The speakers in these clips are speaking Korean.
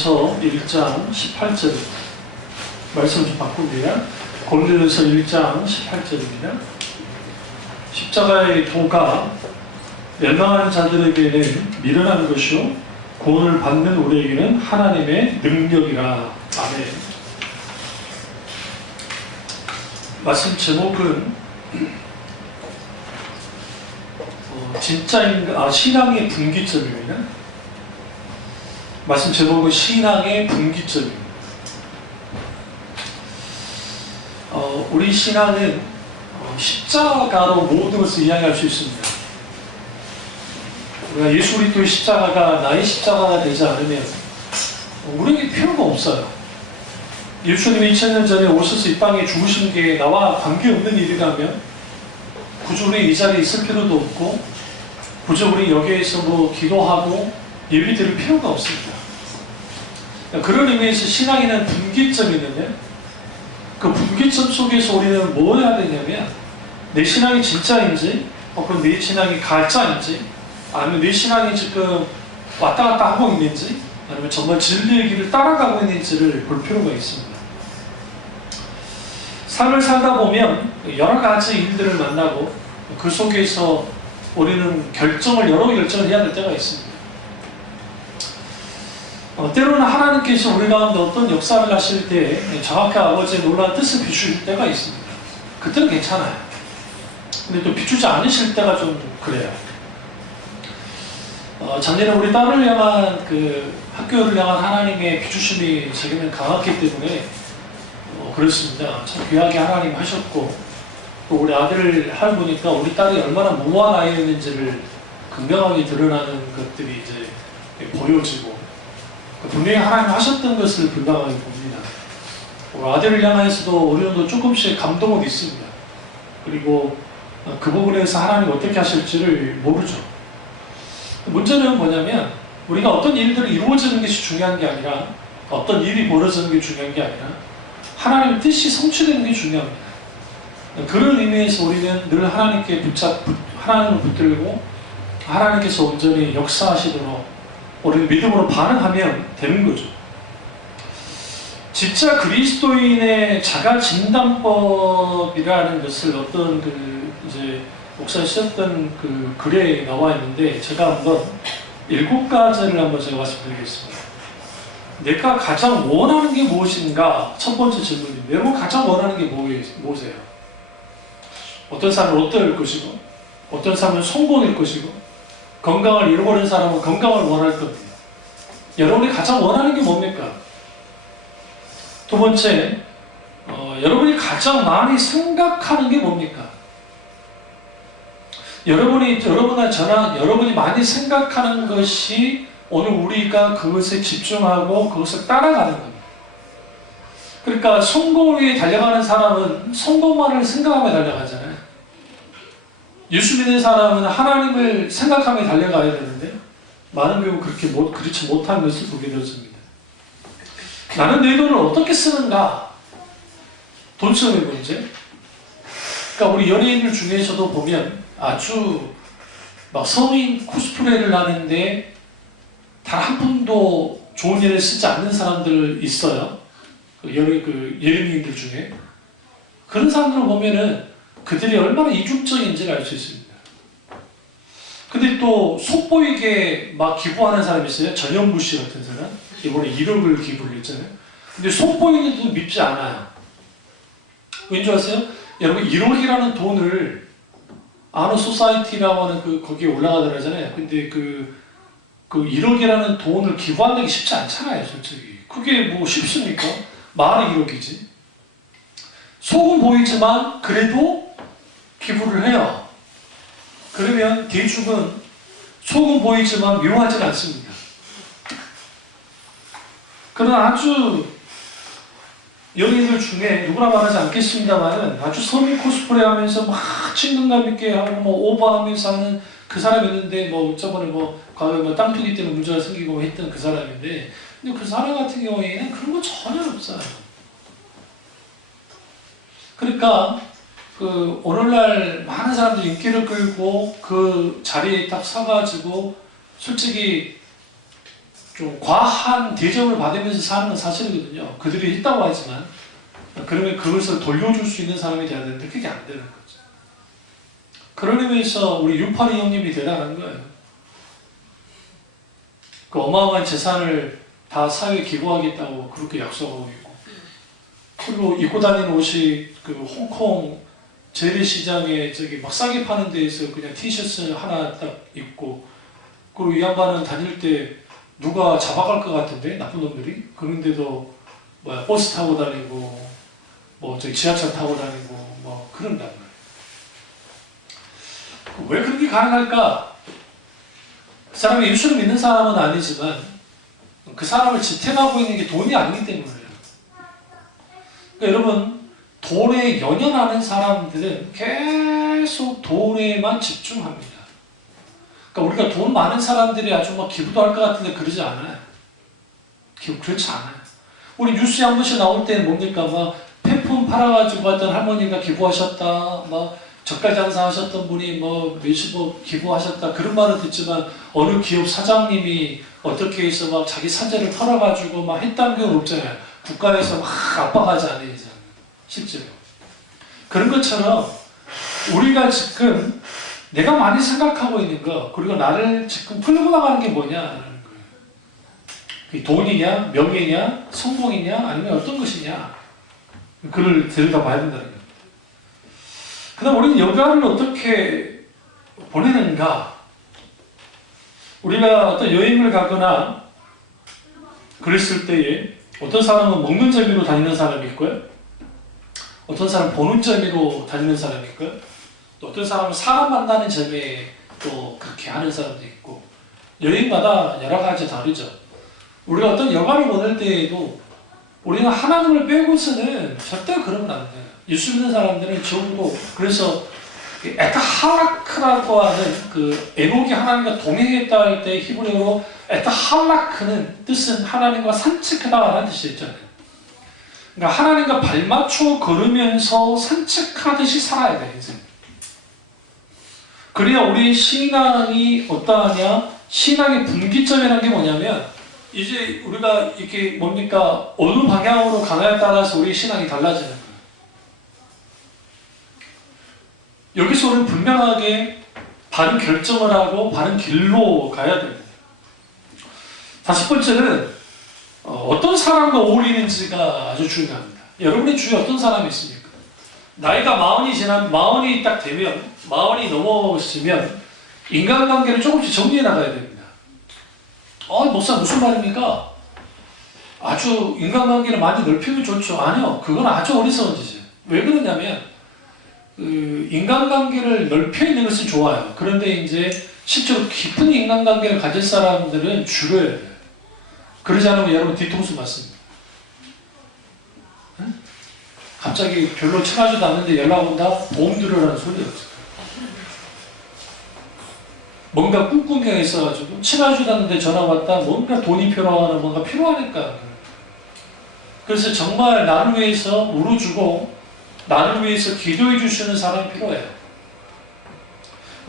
고린도전서 1장 18절입니다. 말씀 좀 바꿉니다. 고린도전서 1장 18절입니다. 십자가의 도가 멸망하는 자들에게는 미련한 것이요 구원을 받는 우리에게는 하나님의 능력이라. 아멘. 말씀 제목은 신앙의 분기점입니다. 말씀 제목은 신앙의 분기점입니다. 우리 신앙은 십자가로 모든 것을 이야기할 수 있습니다. 우리가 예수 그리스도의 십자가가 나의 십자가가 되지 않으면 우리에게 필요가 없어요. 예수님이 2000년 전에 오셔서 이 땅에 죽으신 게 나와 관계없는 일이라면 굳이 우리 이 자리에 있을 필요도 없고 굳이 우리 여기에서 기도하고 예배 드릴 필요가 없습니다. 그런 의미에서 신앙에는 분기점이 있는데 그 분기점 속에서 우리는 뭐 해야 되냐면 내 신앙이 진짜인지 그럼 내 신앙이 가짜인지 아니면 내 신앙이 지금 왔다 갔다 하고 있는지 아니면 정말 진리의 길을 따라가고 있는지를 볼 필요가 있습니다. 삶을 살다 보면 여러 가지 일들을 만나고 그 속에서 우리는 여러 결정을 해야 될 때가 있습니다. 때로는 하나님께서 우리 가운데 어떤 역사를 하실 때 정확히 아버지의 놀라운 뜻을 비추실 때가 있습니다. 그때는 괜찮아요. 근데 또 비추지 않으실 때가 좀 그래요. 작년에 우리 딸을 향한 학교를 향한 하나님의 비추심이 제게는 강했기 때문에 그렇습니다. 참 귀하게 하나님 하셨고 또 우리 아들을 보니까 우리 딸이 얼마나 무모한 아이였는지를 극명하게 드러나는 것들이 이제 보여지고 분명히 하나님 하셨던 것을 분명하게 봅니다. 우리 아들을 향해서도 어려움도 조금씩 감동은 있습니다. 그리고 그 부분에서 하나님 어떻게 하실지를 모르죠. 문제는 뭐냐면 우리가 어떤 일들이 이루어지는 것이 중요한 게 아니라 어떤 일이 벌어지는 게 중요한 게 아니라 하나님의 뜻이 성취되는 게 중요합니다. 그런 의미에서 우리는 늘 하나님을 붙들고 하나님께서 온전히 역사하시도록 우리는 믿음으로 반응하면 되는 거죠. 진짜 그리스도인의 자가진단법이라는 것을 어떤 목사 쓰셨던 글에 나와 있는데 제가 한번 7가지를 한번 제가 말씀드리겠습니다. 내가 가장 원하는 게 무엇인가? 첫 번째 질문입니다. 여러분 가장 원하는 게 무엇이에요? 어떤 사람은 어떨 것이고 어떤 사람은 성공일 것이고 건강을 잃어버린 사람은 건강을 원할 겁니다. 여러분이 가장 원하는 게 뭡니까? 두 번째, 여러분이 가장 많이 생각하는 게 뭡니까? 여러분이나 저나 여러분이 많이 생각하는 것이 오늘 우리가 그것에 집중하고 그것을 따라가는 겁니다. 그러니까 성공을 위해 달려가는 사람은 성공만을 생각하며 달려가잖아요. 예수 믿는 사람은 하나님을 생각하며 달려가야 되는데 많은 경우 그렇지 못한 것을 보게 되었습니다. 나는 내 돈을 어떻게 쓰는가? 돈 쓰는 문제. 그러니까 우리 연예인들 중에서도 보면 아주 성인 코스프레를 하는데 단 한 푼도 좋은 일에 쓰지 않는 사람들 있어요. 연예인들 중에. 그런 사람들을 보면은 그들이 얼마나 이중적인지를 알 수 있습니다. 근데 또 속보이게 기부하는 사람이 있어요. 전현무 씨 같은 사람. 이번에 1억을 기부를 했잖아요. 근데 속보이는데도 믿지 않아요. 왠지 아세요? 여러분 1억이라는 돈을 아너 소사이티라고 하는 거기에 올라가더라잖아요. 근데 그 1억이라는 돈을 기부한다는 게 쉽지 않잖아요, 솔직히. 그게 쉽습니까? 말이 1억이지. 속은 보이지만 그래도 기부를 해요. 그러면 대중은 속은 보이지만 묘하지는 않습니다. 그러나 아주 연예인들 중에 누구나 말하지 않겠습니다만은 아주 서민 코스프레 하면서 친근감 있게 하고 오버하면서 하는 그 사람이 있는데 저번에 과거에 땅투기 때문에 문제가 생기고 했던 그 사람인데 근데 그 사람 같은 경우에는 그런 거 전혀 없어요. 그러니까 오늘날 많은 사람들이 인기를 끌고 그 자리에 딱 서가지고 솔직히 좀 과한 대접을 받으면서 사는 건 사실이거든요. 그들이 했다고 하지만 그러면 그것을 돌려줄 수 있는 사람이 돼야 되는데 그게 안 되는 거죠. 그런 의미에서 우리 유파리 형님이 대단한 거예요. 그 어마어마한 재산을 다 사회에 기부하겠다고 그렇게 약속하고 있고, 그리고 입고 다니는 옷이 그 홍콩 재래시장에 저기 막 싸게 파는 데에서 그냥 티셔츠 하나 딱 입고, 그리고 이 양반은 다닐 때 누가 잡아갈 것 같은데 나쁜 놈들이, 그런데도 뭐야 버스 타고 다니고 뭐 저기 지하철 타고 다니고 뭐 그런단 말이에요. 왜 그런 게 가능할까? 그 사람이 예수를 믿는 사람은 아니지만 그 사람을 지탱하고 있는 게 돈이 아니기 때문이에요. 그러니까 여러분, 돈에 연연하는 사람들은 계속 돈에만 집중합니다. 그러니까 우리가 돈 많은 사람들이 아주 막 기부도 할 것 같은데 그러지 않아요. 그렇지 않아요. 우리 뉴스에 한 번씩 나올 때는 뭡니까? 막 팬폰 팔아가지고 어떤 할머니가 기부하셨다, 막 젓갈 장사하셨던 분이 뭐 몇십억 기부하셨다, 그런 말을 듣지만 어느 기업 사장님이 어떻게 해서 막 자기 산재를 털어가지고 막 했다는 게 없잖아요. 국가에서 막 압박하지 않아요, 실제로. 그런 것처럼 우리가 지금 내가 많이 생각하고 있는 거, 그리고 나를 지금 끌고 나가는 게 뭐냐라는 거예요. 그게 돈이냐, 명예냐, 성공이냐, 아니면 어떤 것이냐, 그걸 들여다봐야 된다는 거예요. 그 다음 우리는 여가를 어떻게 보내는가? 우리가 어떤 여행을 가거나 그랬을 때에 어떤 사람은 먹는 재미로 다니는 사람이 있고요, 어떤 사람은 보는 재미로 다니는 사람이 있고요, 또 어떤 사람은 사람 만나는 재미에 또 그렇게 하는 사람도 있고, 여행마다 여러 가지 다르죠. 우리가 어떤 여가를 보낼 때에도 우리는 하나님을 빼고서는 절대 그러면 안 돼요. 예수 믿는 사람들은 적어도, 그래서 에타할라크라고 하는 그 에녹이 하나님과 동행했다 할 때 히브리어로 에타할라크는 뜻은 하나님과 산책하다라는 뜻이 있잖아요. 그러니까 하나님과 발맞춰 걸으면서 산책하듯이 살아야 돼, 인생. 그래야 우리 신앙이 어떠하냐? 신앙의 분기점이라는 게 뭐냐면, 이제 우리가 이렇게 뭡니까? 어느 방향으로 가냐에 따라서 우리 신앙이 달라지는 거예요. 여기서 우리는 분명하게 바른 결정을 하고 바른 길로 가야 됩니다. 다섯 번째는 어떤 사람과 어울리는지가 아주 중요합니다. 여러분의 주위에 어떤 사람이 있습니까? 나이가 마흔이 딱 되면, 마흔이 넘어오시면 인간관계를 조금씩 정리해 나가야 됩니다. 목사 무슨 말입니까? 아주 인간관계를 많이 넓히면 좋죠. 아니요, 그건 아주 어리석은 짓이에요. 왜 그러냐면 인간관계를 넓혀 있는 것은 좋아요. 그런데 이제 실제로 깊은 인간관계를 가질 사람들은 줄여야 돼요. 그러지 않으면 여러분 뒤통수 맞습니다. 응? 갑자기 별로 친하지도 않는데 연락 온다? 보험 들으라는 소리예요. 뭔가 꿍꿍이가 있어가지고 친하지도 않는데 전화 왔다, 뭔가 돈이 필요하거나 뭔가 필요하니까. 그래서 정말 나를 위해서 울어주고 나를 위해서 기도해 주시는 사람이 필요해요.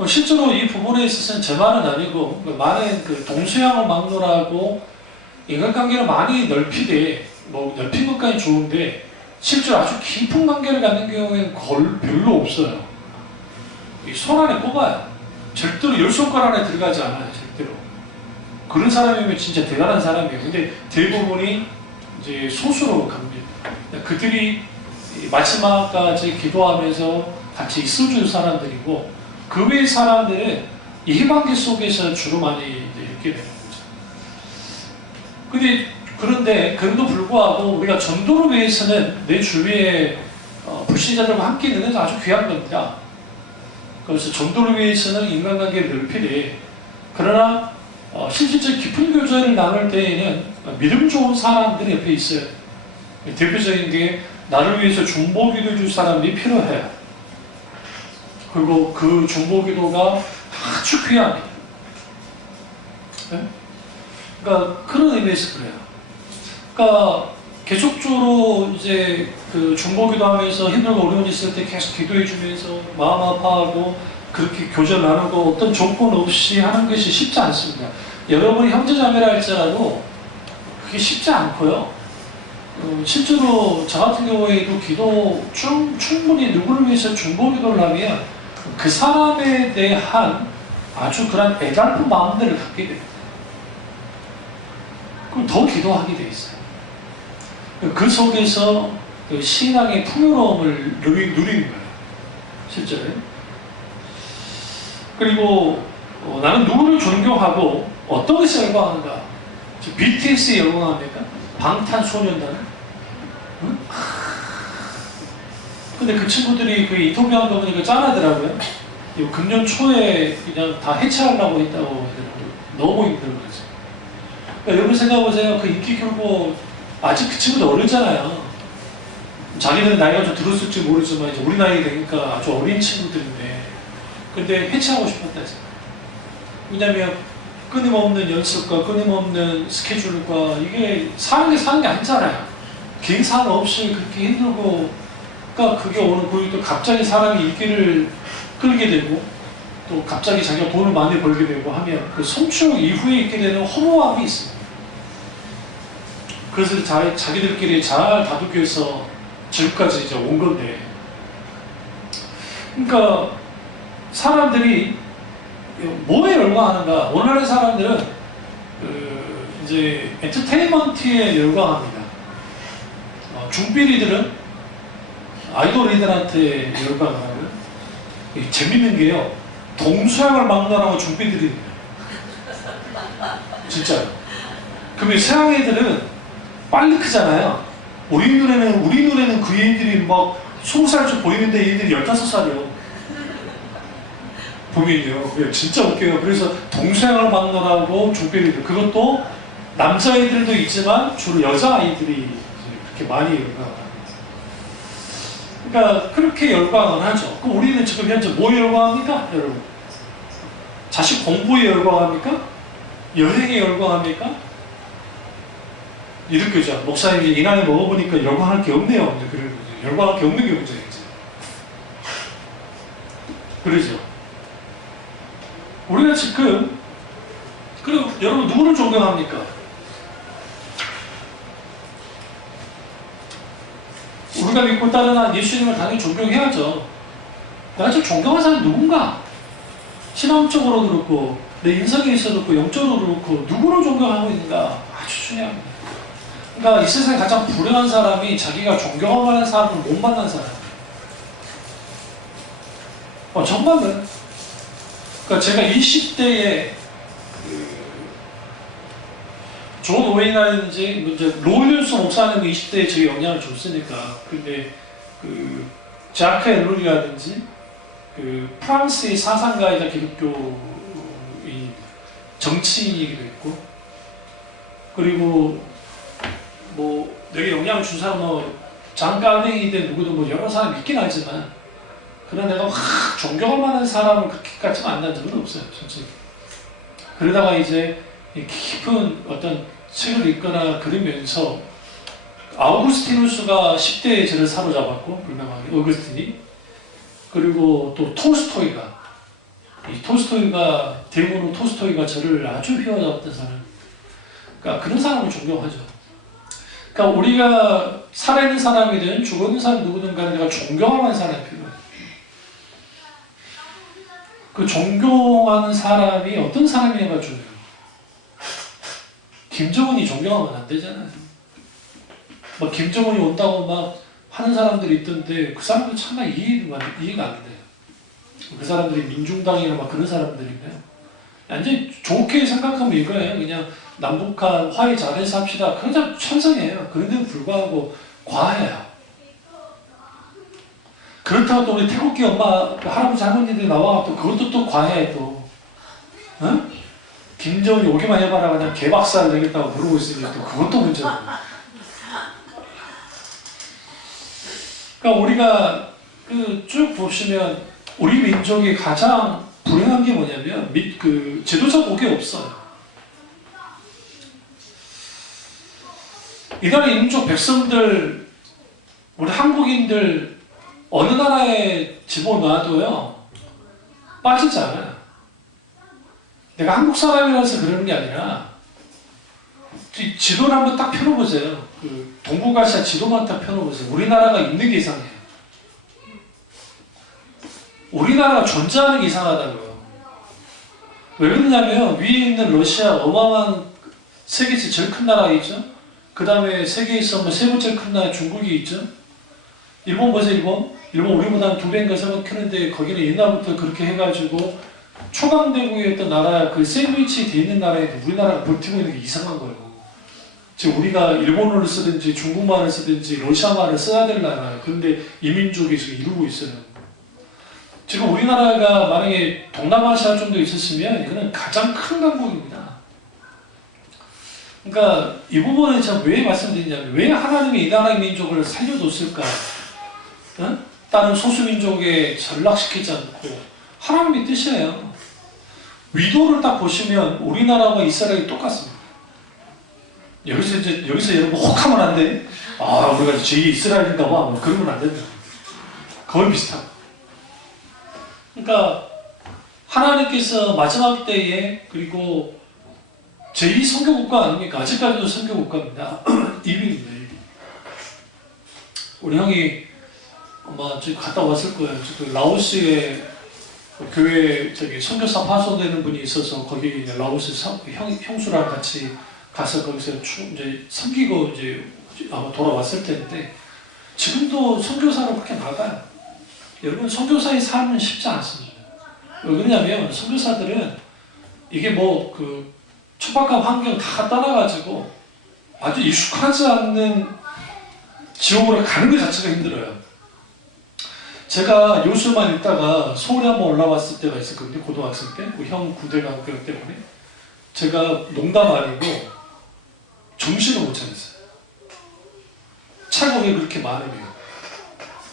실제로 이 부분에 있어서는 제 말은 아니고, 많은 그 동서양을 막론하고 인간관계를 많이 넓히되, 뭐 넓힌 것까지 좋은데 실제로 아주 깊은 관계를 갖는 경우에는 별로 없어요. 손 안에 꼽아요. 절대로 10손가락 안에 들어가지 않아요. 절대로. 그런 사람이면 진짜 대단한 사람이에요. 근데 대부분이 이제 소수로 갑니다. 그들이 마지막까지 기도하면서 같이 있어줄 사람들이고, 그 외의 사람들은 이 관계 속에서 주로 많이 이제 있게 되는 거죠. 그런데 그럼에도 불구하고 우리가 전도를 위해서는 내 주위에 불신자들과 함께 있는 것은 아주 귀한 겁니다. 그래서 전도를 위해서는 인간관계를 넓히되, 그러나 실질적 깊은 교제를 나눌 때에는 믿음 좋은 사람들이 옆에 있어요. 대표적인 게 나를 위해서 중보기도 줄 사람이 필요해요. 그리고 그 중보기도가 아주 귀합니다. 네? 그러니까 그런 의미에서 그래요. 그러니까 계속적으로 이제 그 중보기도 하면서 힘들고 어려운 일 있을 때 계속 기도해 주면서 마음 아파하고 그렇게 교제를 나누고 어떤 조건 없이 하는 것이 쉽지 않습니다. 여러분이 형제자매라 할지라도 그게 쉽지 않고요. 실제로 저 같은 경우에도 기도 충분히 누구를 위해서 중보 기도를 하면 그 사람에 대한 아주 그런 애달픈 마음들을 갖게 됩니다. 그럼 더 기도하게 돼 있어요. 그 속에서 그 신앙의 풍요로움을 누리는 거예요. 실제로. 그리고 나는 누구를 존경하고 어떤 것에 열광하는가? BTS에 열광합니까? 방탄소년단을? 응? 근데 그 친구들이 그 인터뷰한 거 보니까 짠하더라고요. 금년 초에 그냥 다 해체하려고 했다고 하더라고요. 너무 힘들어 그래서. 그러니까 여러분 생각해보세요. 그 인기 결국 아직 그 친구들 어리잖아요. 자기들은 나이가 좀 들었을지 모르지만 이제 우리 나이 되니까 아주 어린 친구들인데, 근데 해체하고 싶었다 했어요. 왜냐면 끊임없는 연습과 끊임없는 스케줄과 이게 사는 게 아니잖아요. 개인 사업 없이 그렇게 힘들고, 그러니까 그게 오늘 보니까 갑자기 사람이 인기를 끌게 되고 또 갑자기 자기가 돈을 많이 벌게 되고 하면 그 성취욕 이후에 있게 되는 허무함이 있습니다. 그래서 자기들끼리 잘 다독여서 지금까지 이제 온 건데, 그러니까 사람들이 뭐에 열광하는가? 오늘날의 사람들은 이제 엔터테인먼트에 열광합니다. 중삐리들은 아이돌이들한테 열광을 하고요. 재밌는 게요, 동서양을 막론하고 중삐들입니다. 진짜요. 그러면 서양 애들은 빨리 크잖아요. 우리 눈에는 그 애들이 막 20살쯤 보이는데 얘들이 15살이요. 보면요. 진짜 웃겨요. 그래서 동서양을 막론하고 중삐리들, 그것도 남자애들도 있지만 주로 여자아이들이 그렇게 많이 열광합니다. 그러니까 그렇게 열광을 하죠. 그럼 우리는 지금 현재 뭐 열광합니까? 여러분? 자식 공부에 열광합니까? 여행에 열광합니까? 이런 거죠. 목사님이 이 나이 먹어보니까 열광할 게 없네요. 그런 거죠. 열광할 게 없는 게 문제죠. 그러죠. 우리가 지금, 그리고 여러분 누구를 존경합니까? 우리가 믿고 따르는 예수님을 당연히 존경해야죠. 내가 지금 존경하는 사람이 누군가? 신앙적으로도 그렇고 내 인성에 있어도 그렇고 영적으로도 그렇고 누구를 존경하고 있는가? 아주 중요합니다. 그러니까 이 세상에 가장 불행한 사람이 자기가 존경할 만한 사람을 못 만난 사람. 정말로. 그러니까 제가 20대에 존 오웨이나든지 이제 로일스 목사님 20대에 제 영향을 줬으니까. 근데 그 자크 엘룰이라든지 그 프랑스의 사상가이자 기독교인 정치인이기도 했고, 그리고 뭐 내게 영향을 준 사람 장가맹이든 누구든 뭐 여러 사람 있긴 하지만, 그러나 내가 확 존경할 만한 사람을 그렇게까지 만난 적은 없어요, 솔직히. 그러다가 이제 깊은 어떤 책을 읽거나 그러면서 아우구스티누스가 10대에 저를 사로잡았고, 불명하게 어거스틴이, 그리고 또 톨스토이가, 이 톨스토이가, 대문호 톨스토이가 저를 아주 휘어잡았던 사람. 그러니까 그런 사람을 존경하죠. 그러니까 우리가 살아있는 사람이든 죽어있는 사람 누구든 간에 내가 존경할 만한 사람이 필요해요. 그 존경하는 사람이 어떤 사람이냐가 중요해요. 김정은이 존경하면 안 되잖아요. 막 김정은이 온다고 막 하는 사람들이 있던데 그 사람들 참나 이해가 안 돼요. 그 사람들이 민중당이나 막 그런 사람들인가요? 완전 좋게 생각하면 이거예요. 그냥 남북한 화해 잘해서 합시다. 그냥 천성이에요. 그런데도 불구하고 과해요. 그렇다고 또 우리 태국계 엄마, 할아버지 할머니들이 나와 또 그것도 또 과해 또. 응? 김정은이 오기만 해봐라 그냥 개박살 내겠다고 물어보고 있으니 또 그것도 문제고. 그러니까 우리가 그 쭉 보시면 우리 민족이 가장 불행한 게 뭐냐면 그 지도자 복이 없어요. 이 나라 민족 백성들, 우리 한국인들 어느 나라에 집어넣어도요 빠지지 않아요. 내가 한국 사람이라서 그러는 게 아니라 지도를 한번 딱 펴놓으세요. 그 동북아시아 지도만 딱 펴놓으세요. 우리나라가 있는 게 이상해요. 우리나라가 존재하는 게 이상하다고요. 왜 그러냐면 위에 있는 러시아 어마어마한 세계에서 제일 큰 나라가 있죠. 그 다음에 세계에서 세 번째 큰 나라 중국이 있죠. 일본 보세요. 일본 우리보다 한 2배인가 3배 크는데 거기는 옛날부터 그렇게 해가지고 초강대국이었던 나라 그 샌드위치 돼 있는 나라에 우리나라가 버티고 있는 게 이상한 거예요. 지금 우리가 일본어를 쓰든지 중국말을 쓰든지 러시아말을 써야 될 나라예요. 그런데 이민족이 지금 이루고 있어요. 지금 우리나라가 만약에 동남아시아 정도 있었으면 이거는 가장 큰 강국입니다. 그러니까 이 부분은 제가 왜 말씀드리냐면 왜 하나님이 이 나라의 민족을 살려뒀을까? 응? 다른 소수민족에 전락시키지 않고 하나님의 뜻이에요. 위도를 딱 보시면 우리나라와 이스라엘이 똑같습니다. 여기서 여러분 혹하면 안 돼. 아, 우리가 제2 이스라엘인가 봐. 그러면 안 된다. 거의 비슷하고. 그러니까 하나님께서 마지막 때에 그리고 제2 선교국가 아닙니까? 아직까지도 선교국가입니다. 이민입니다. 이민. 우리 형이 아마 저기 갔다 왔을 거예요. 그 라오스에 교회 선교사 파송되는 분이 있어서 거기 라오스 형수랑 같이 가서 거기서 이제 섬기고 이제 아마 돌아왔을 텐데 지금도 선교사로 그렇게 나가요. 여러분 선교사의 삶은 쉽지 않습니다. 왜 그러냐면 선교사들은 이게 뭐 그 척박한 환경 다 떠나가지고 아주 익숙하지 않는 지옥으로 가는 것 자체가 힘들어요. 제가 요술만 있다가 서울에 한번 올라왔을 때가 있었거든요. 고등학생 때. 형 군대 간 때문에. 제가 농담 아니고 정신을 못 차렸어요. 차가 왜 그렇게 많으면.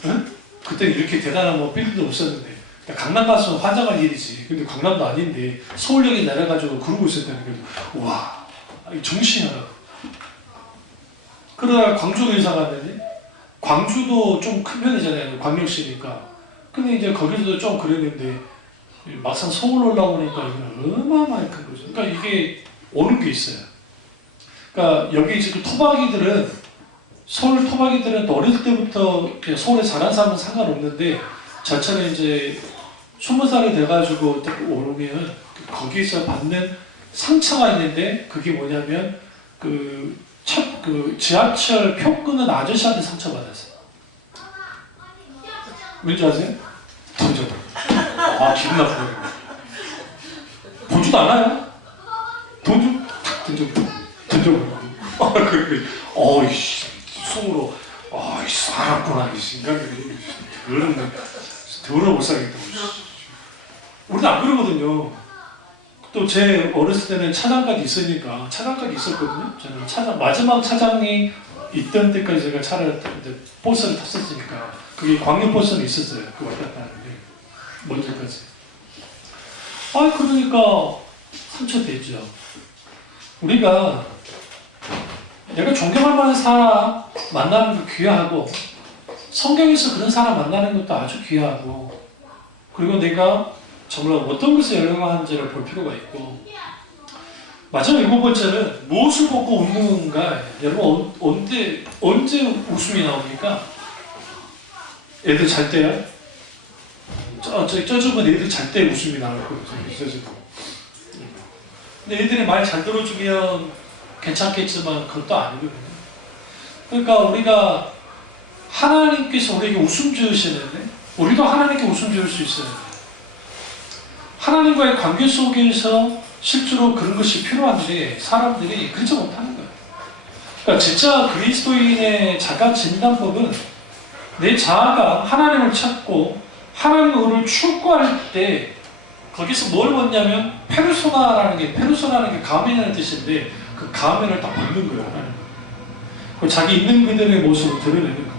응? 그때 이렇게 대단한 뭐 빌딩도 없었는데 강남 가서 환장할 일이지. 근데 강남도 아닌데 서울역에 내려가지고 그러고 있었다는 게 와, 정신이 하나. 그러다가 광주도 이사 갔는데 광주도 좀 큰 편이잖아요. 광역시니까. 근데 이제 거기서도 좀 그랬는데 막상 서울 올라오니까 이거는 어마어마하게 큰 거죠. 그러니까 이게 오는 게 있어요. 그러니까 여기 지금 토박이들은 서울 토박이들은 어릴 때부터 서울에 자란 사람은 상관없는데 저처럼 이제 20살이 돼가지고 오르면 거기서 받는 상처가 있는데 그게 뭐냐면 그 지하철 표 끄는 아저씨한테 상처받았어요. 왠지 아세요? 던져버려. 아, 기분 나쁘네. 보지도 않아요. 돈 좀 탁 던져버려. 어이씨, 속으로, 어이씨, 알았구나, 이 인간이. 더러워 못 살겠다. 우리도 안 그러거든요. 또 제 어렸을 때는 차장까지 있으니까 차장까지 있었거든요. 저는 마지막 차장이 있던 때까지 제가 차를 이제 버스를 탔었으니까 그게 광역버스는 있었어요. 그 왔다 갔다 하는데 먼저까지. 그러니까 상처되죠. 우리가 내가 존경할 만한 사람 만나는 거 귀하고 성경에서 그런 사람 만나는 것도 아주 귀하고 그리고 내가 정말 어떤 것에 열광하는지를 볼 필요가 있고 마지막 7번째는 무엇을 보고 웃는가. 여러분 언제 웃음이 나옵니까? 애들 잘 때요? 저쪽은 애들 잘 때 웃음이 나올 거예요. 근데 애들이 말 잘 들어주면 괜찮겠지만 그것도 아니거든요. 그러니까 우리가 하나님께서 우리에게 웃음 지으시는데 우리도 하나님께 웃음 지을 수 있어요. 하나님과의 관계 속에서 실제로 그런 것이 필요한데 사람들이 그렇지 못하는 거예요. 그러니까 진짜 그리스도인의 자가 진단법은 내 자아가 하나님을 찾고 하나님의 추구할 때 거기서 뭘 얻냐면 페르소나라는 게 가면이라는 뜻인데 그 가면을 딱 벗는 거예요. 자기 있는 그대로의 모습을 드러내는 겁니다.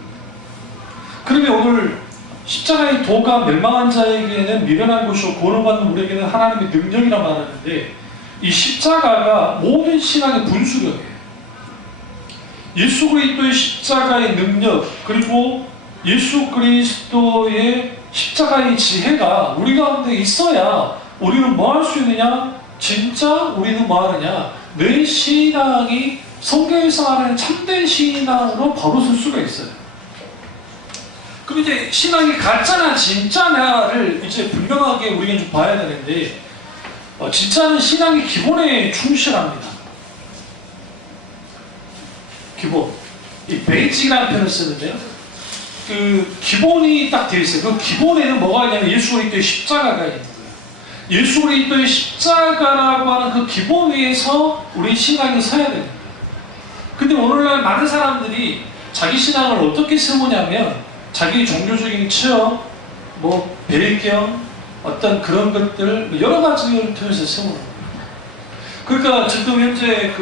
그러면 오늘 십자가의 도가 멸망한 자에게는 미련한 것이고 구원받는 우리에게는 하나님의 능력이라 말하는데 이 십자가가 모든 신앙의 분수령이에요. 예수 그리스도의 십자가의 능력 그리고 예수 그리스도의 십자가의 지혜가 우리 가운데 있어야 우리는 뭐 할 수 있느냐? 진짜 우리는 뭐 하느냐? 내 신앙이 성경에서 말하는 참된 신앙으로 바로 설 수가 있어요. 그럼 이제 신앙이 가짜나 진짜나를 이제 분명하게 우리가 좀 봐야 되는데, 진짜는 신앙의 기본에 충실합니다. 기본. 이 베이직이라는 표현을 쓰는데요. 그 기본이 딱 되어 있어요. 그 기본에는 뭐가 있냐면 예수 그리스도의 십자가가 있는 거예요. 예수 그리스도의 십자가라고 하는 그 기본 위에서 우리 신앙이 서야 되는 거예요. 근데 오늘날 많은 사람들이 자기 신앙을 어떻게 세우냐면 자기 종교적인 체험, 뭐 배경, 어떤 그런 것들 여러 가지를 통해서 세우는 거예요. 그러니까 지금 현재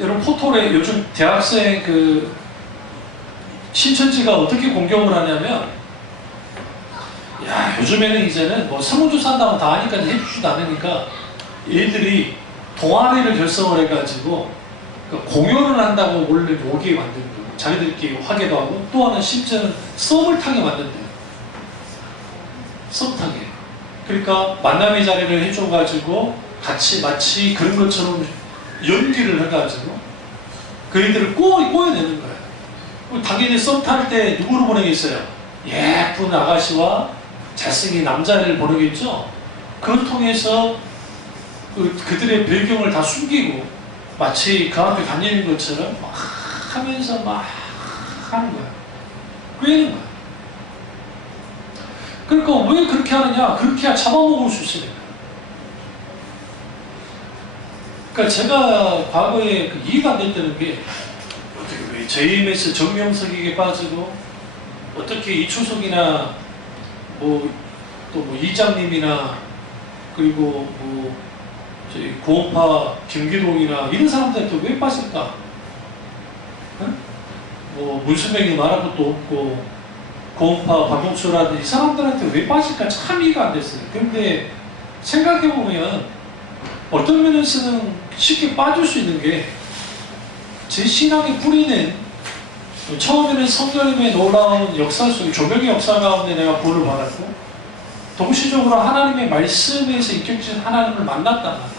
여러분 포털에 요즘 대학생 신천지가 어떻게 공격을 하냐면, 야, 요즘에는 이제는 뭐 설문조사 한다면 다 하니까 해주지도 않으니까 얘들이 동아리를 결성을 해가지고 공연을 한다고 원래 오게 만든 거예요. 자기들끼리 화게도 하고, 또 하나는 심지어는 썸을 타게 만든대요. 썸 타게. 그러니까 만남의 자리를 해줘가지고 같이 마치 그런 것처럼 연기를 해가지고 그 애들을 꼬여내는 거예요. 당연히 썸 탈 때 누구를 보내겠어요? 예쁜 아가씨와 잘생긴 남자를 보내겠죠? 그걸 통해서 그들의 배경을 다 숨기고 마치 그 앞에 다니는 것처럼 막 하면서 막 하는 거야. 꿰는 거야. 그러니까 왜 그렇게 하느냐? 그렇게 해야 잡아먹을 수 있으니까. 그러니까 제가 과거에 이해가 안 됐다는 게, 어떻게 왜 JMS 정명석에게 빠지고 어떻게 이초석이나 또 뭐 이장님이나 그리고 뭐 저희 구원파 김기동이나 이런 사람들한테 왜 빠질까? 응? 뭐 문수명이 말할 것도 없고 구원파 박용수라든지 이 사람들한테 왜 빠질까 참 이해가 안 됐어요. 그런데 생각해보면 어떤 면에서는 쉽게 빠질 수 있는 게, 제 신앙의 뿌리는 처음에는 성령님의 놀라운 역사 속에 조명의 역사 가운데 내가 구원을 받았고, 동시적으로 하나님의 말씀에서 인격적인 하나님을 만났단 말이에요.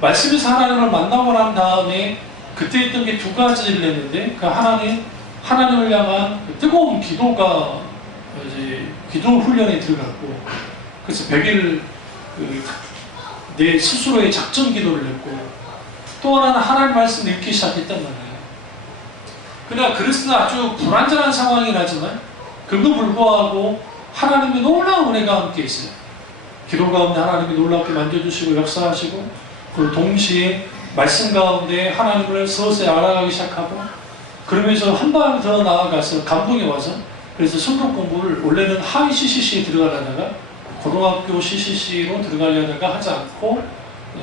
말씀에서 하나님을 만나고 난 다음에 그때 했던 게 두 가지를 했는데, 그 하나님을 향한 뜨거운 기도가 이제 기도 훈련에 들어갔고, 그래서 100일 내 스스로의 작전 기도를 했고, 또 하나는 하나님 말씀을 읽기 시작했단 말이에요. 그러나 그리스도는 아주 불완전한 상황이 나지만 그도 불구하고 하나님의 놀라운 은혜가 함께 있어요. 기도 가운데 하나님이 놀랍게 만져주시고 역사하시고, 그리고 동시에 말씀 가운데 하나님을 서서히 알아가기 시작하고, 그러면서 한 발 더 나아가서 감동에 와서, 그래서 성경 공부를 원래는 하위 CCC에 들어가려다가 고등학교 CCC로 들어가려다가 하지 않고,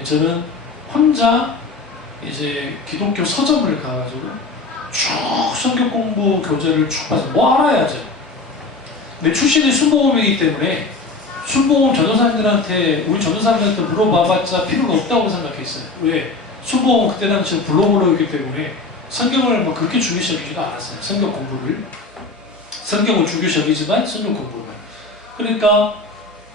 저는 혼자 이제 기독교 서점을 가가지고 쭉 성경 공부 교재를 쭉 봐서 뭐 알아야죠. 내 출신이 순복음이기 때문에 순복음 전도사님들한테, 우리 전도사님들한테 물어봐봤자 필요가 없다고 생각했어요. 왜? 순복음 그때 당시에 블로그로였기 때문에 성경을 뭐 그렇게 중요시 여기지도 않았어요. 성경 공부를. 성경을 중요시 여기지만 성경 공부를. 그러니까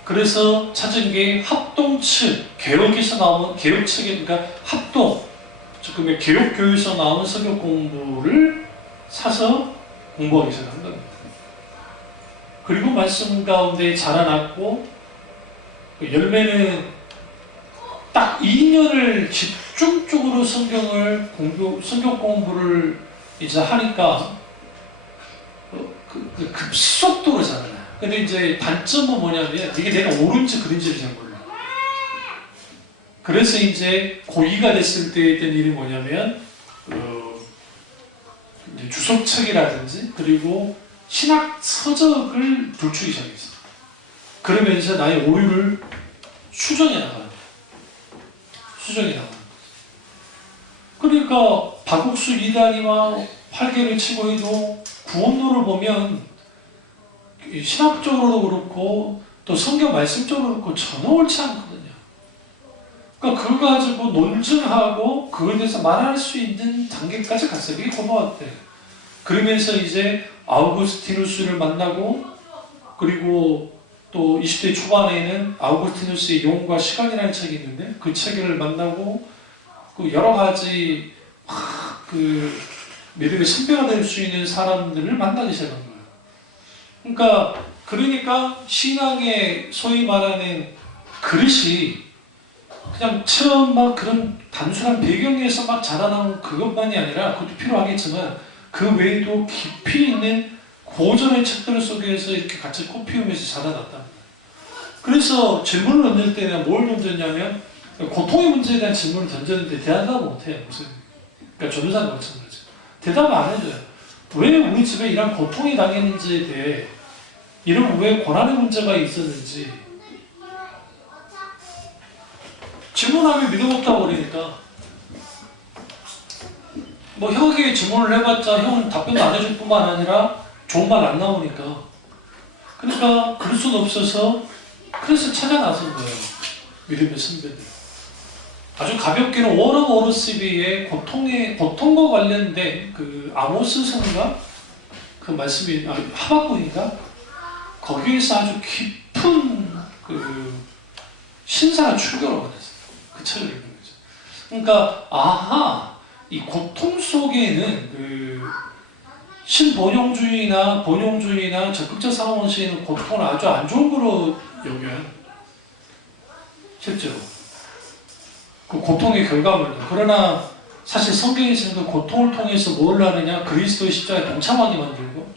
그래서 찾은 게 합동측, 개혁에서 나오는 개혁측이, 그러니까 합동, 지금의 개혁교회에서 나오는 성경 공부를 사서 공부하기 시작한 겁니다. 그리고 말씀 가운데 자라났고, 그 열매는 딱 2년을 집중적으로 성경 공부를 이제 하니까 급속도로 자라나요. 근데 이제 단점은 뭐냐면, 이게 내가 옳은지 그른지를 잘 몰라. 그래서 이제 고2가 됐을 때 했던 일이 뭐냐면, 이제 주석책이라든지 그리고 신학 서적을 들추기 시작했어요. 그러면서 나의 오류를 수정해 나가는 거예요. 수정해 나가는 거예요. 그러니까 박옥수 이단이와 활개를 치고 해도 구원론을 보면 신학적으로도 그렇고 또 성경 말씀적으로 그렇고 전혀 옳지 않거든요. 그러니까 그거 가지고 논증하고 그거에 대해서 말할 수 있는 단계까지 갔어요. 이게 고등학교. 그러면서 이제 아우구스티누스를 만나고, 그리고 또 20대 초반에는 아우구스티누스의 용과 시간이라는 책이 있는데 그 책을 만나고 그 여러 가지 그 믿음의 선배가 될 수 있는 사람들을 만나기 시작한 거예요. 그러니까 신앙의 소위 말하는 그릇이 그냥 처음 막 그런 단순한 배경에서 막 자라나온 그것만이 아니라 그것도 필요하겠지만 그 외에도 깊이 있는 고전의 책들 속에서 이렇게 같이 꽃피우면서 자라났다. 그래서 질문을 던질 때 내가 뭘 던졌냐면 고통의 문제에 대한 질문을 던졌는데 대답을 못해요. 무슨 그러니까 전도사도 마찬가지. 대답을 안 해줘요. 왜 우리 집에 이런 고통이 당했는지에 대해 이런 왜 고난의 문제가 있었는지 질문하면 믿음 없다고 그러니까 뭐 형에게 질문을 해봤자 형은 답변도 안 해줄 뿐만 아니라 좋은 말 안 나오니까 그러니까 그럴 수는 없어서 그래서 찾아 나선 거예요. 믿음의 선배들. 아주 가볍게는 워런 오르시비의 고통과 관련된 그 아모스서인가 그 말씀이 하박국인가 거기에서 아주 깊은 그 신사가 출교를 받았어요. 그 책을 읽는 거죠. 그러니까 이 고통 속에는 그 신본용주의나 본용주의나 적극적 상황원시에는 고통을 아주 안 좋은 거로 여겨요. 실제로. 그 고통의 결과물도. 그러나 사실 성경에서는 그 고통을 통해서 뭘 하느냐? 그리스도의 십자가에 동참하게 만들고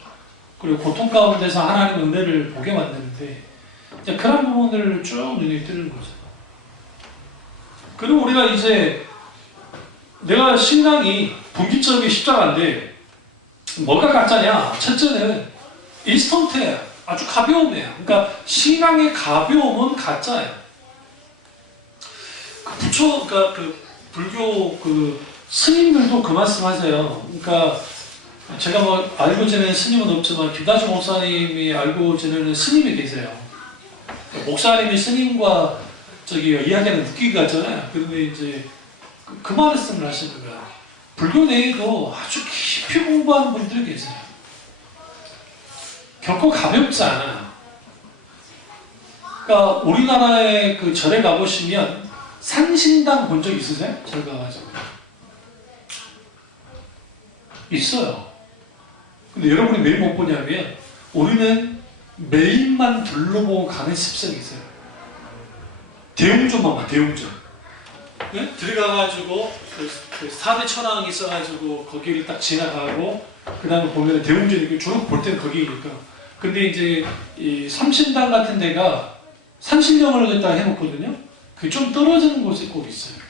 그리고 고통 가운데서 하나님의 은혜를 보게 만드는데 이제 그런 부분들을 쭉 눈에 뜨는 거죠. 그리고 우리가 이제 내가 신앙이 분기점이 십자가인데 뭐가 가짜냐? 첫째는 인스턴트예요. 아주 가벼움이에요. 그러니까 신앙의 가벼움은 가짜예요. 그러니까 그 불교 그 스님들도 그 말씀하세요. 그러니까 제가 뭐 알고 지내는 스님은 없지만 김다주 목사님이 알고 지내는 스님이 계세요. 목사님이 스님과 이야기하는 웃기가 같잖아요. 그런데 이제 그 말씀을 하시는 거예요. 불교 내에도 아주 깊이 공부하는 분들이 계세요. 결코 가볍지 않아요. 그러니까 우리나라의 그 절에 가보시면 산신당 본 적 있으세요? 절 가가지고. 있어요. 근데 여러분이 왜 못 보냐면 우리는 매일만 둘러보고 가는 습성이 있어요. 대웅전만 봐, 대웅전. 네? 들어가가지고 그 4대 천왕이 있어가지고 거기를 딱 지나가고 그 다음에 보면 대웅전이 주로 볼 때는 거기니까. 근데 이제 이 삼신당 같은 데가 산신령을 갖다가 해놓거든요. 그게 좀 떨어지는 곳이 꼭 있어요.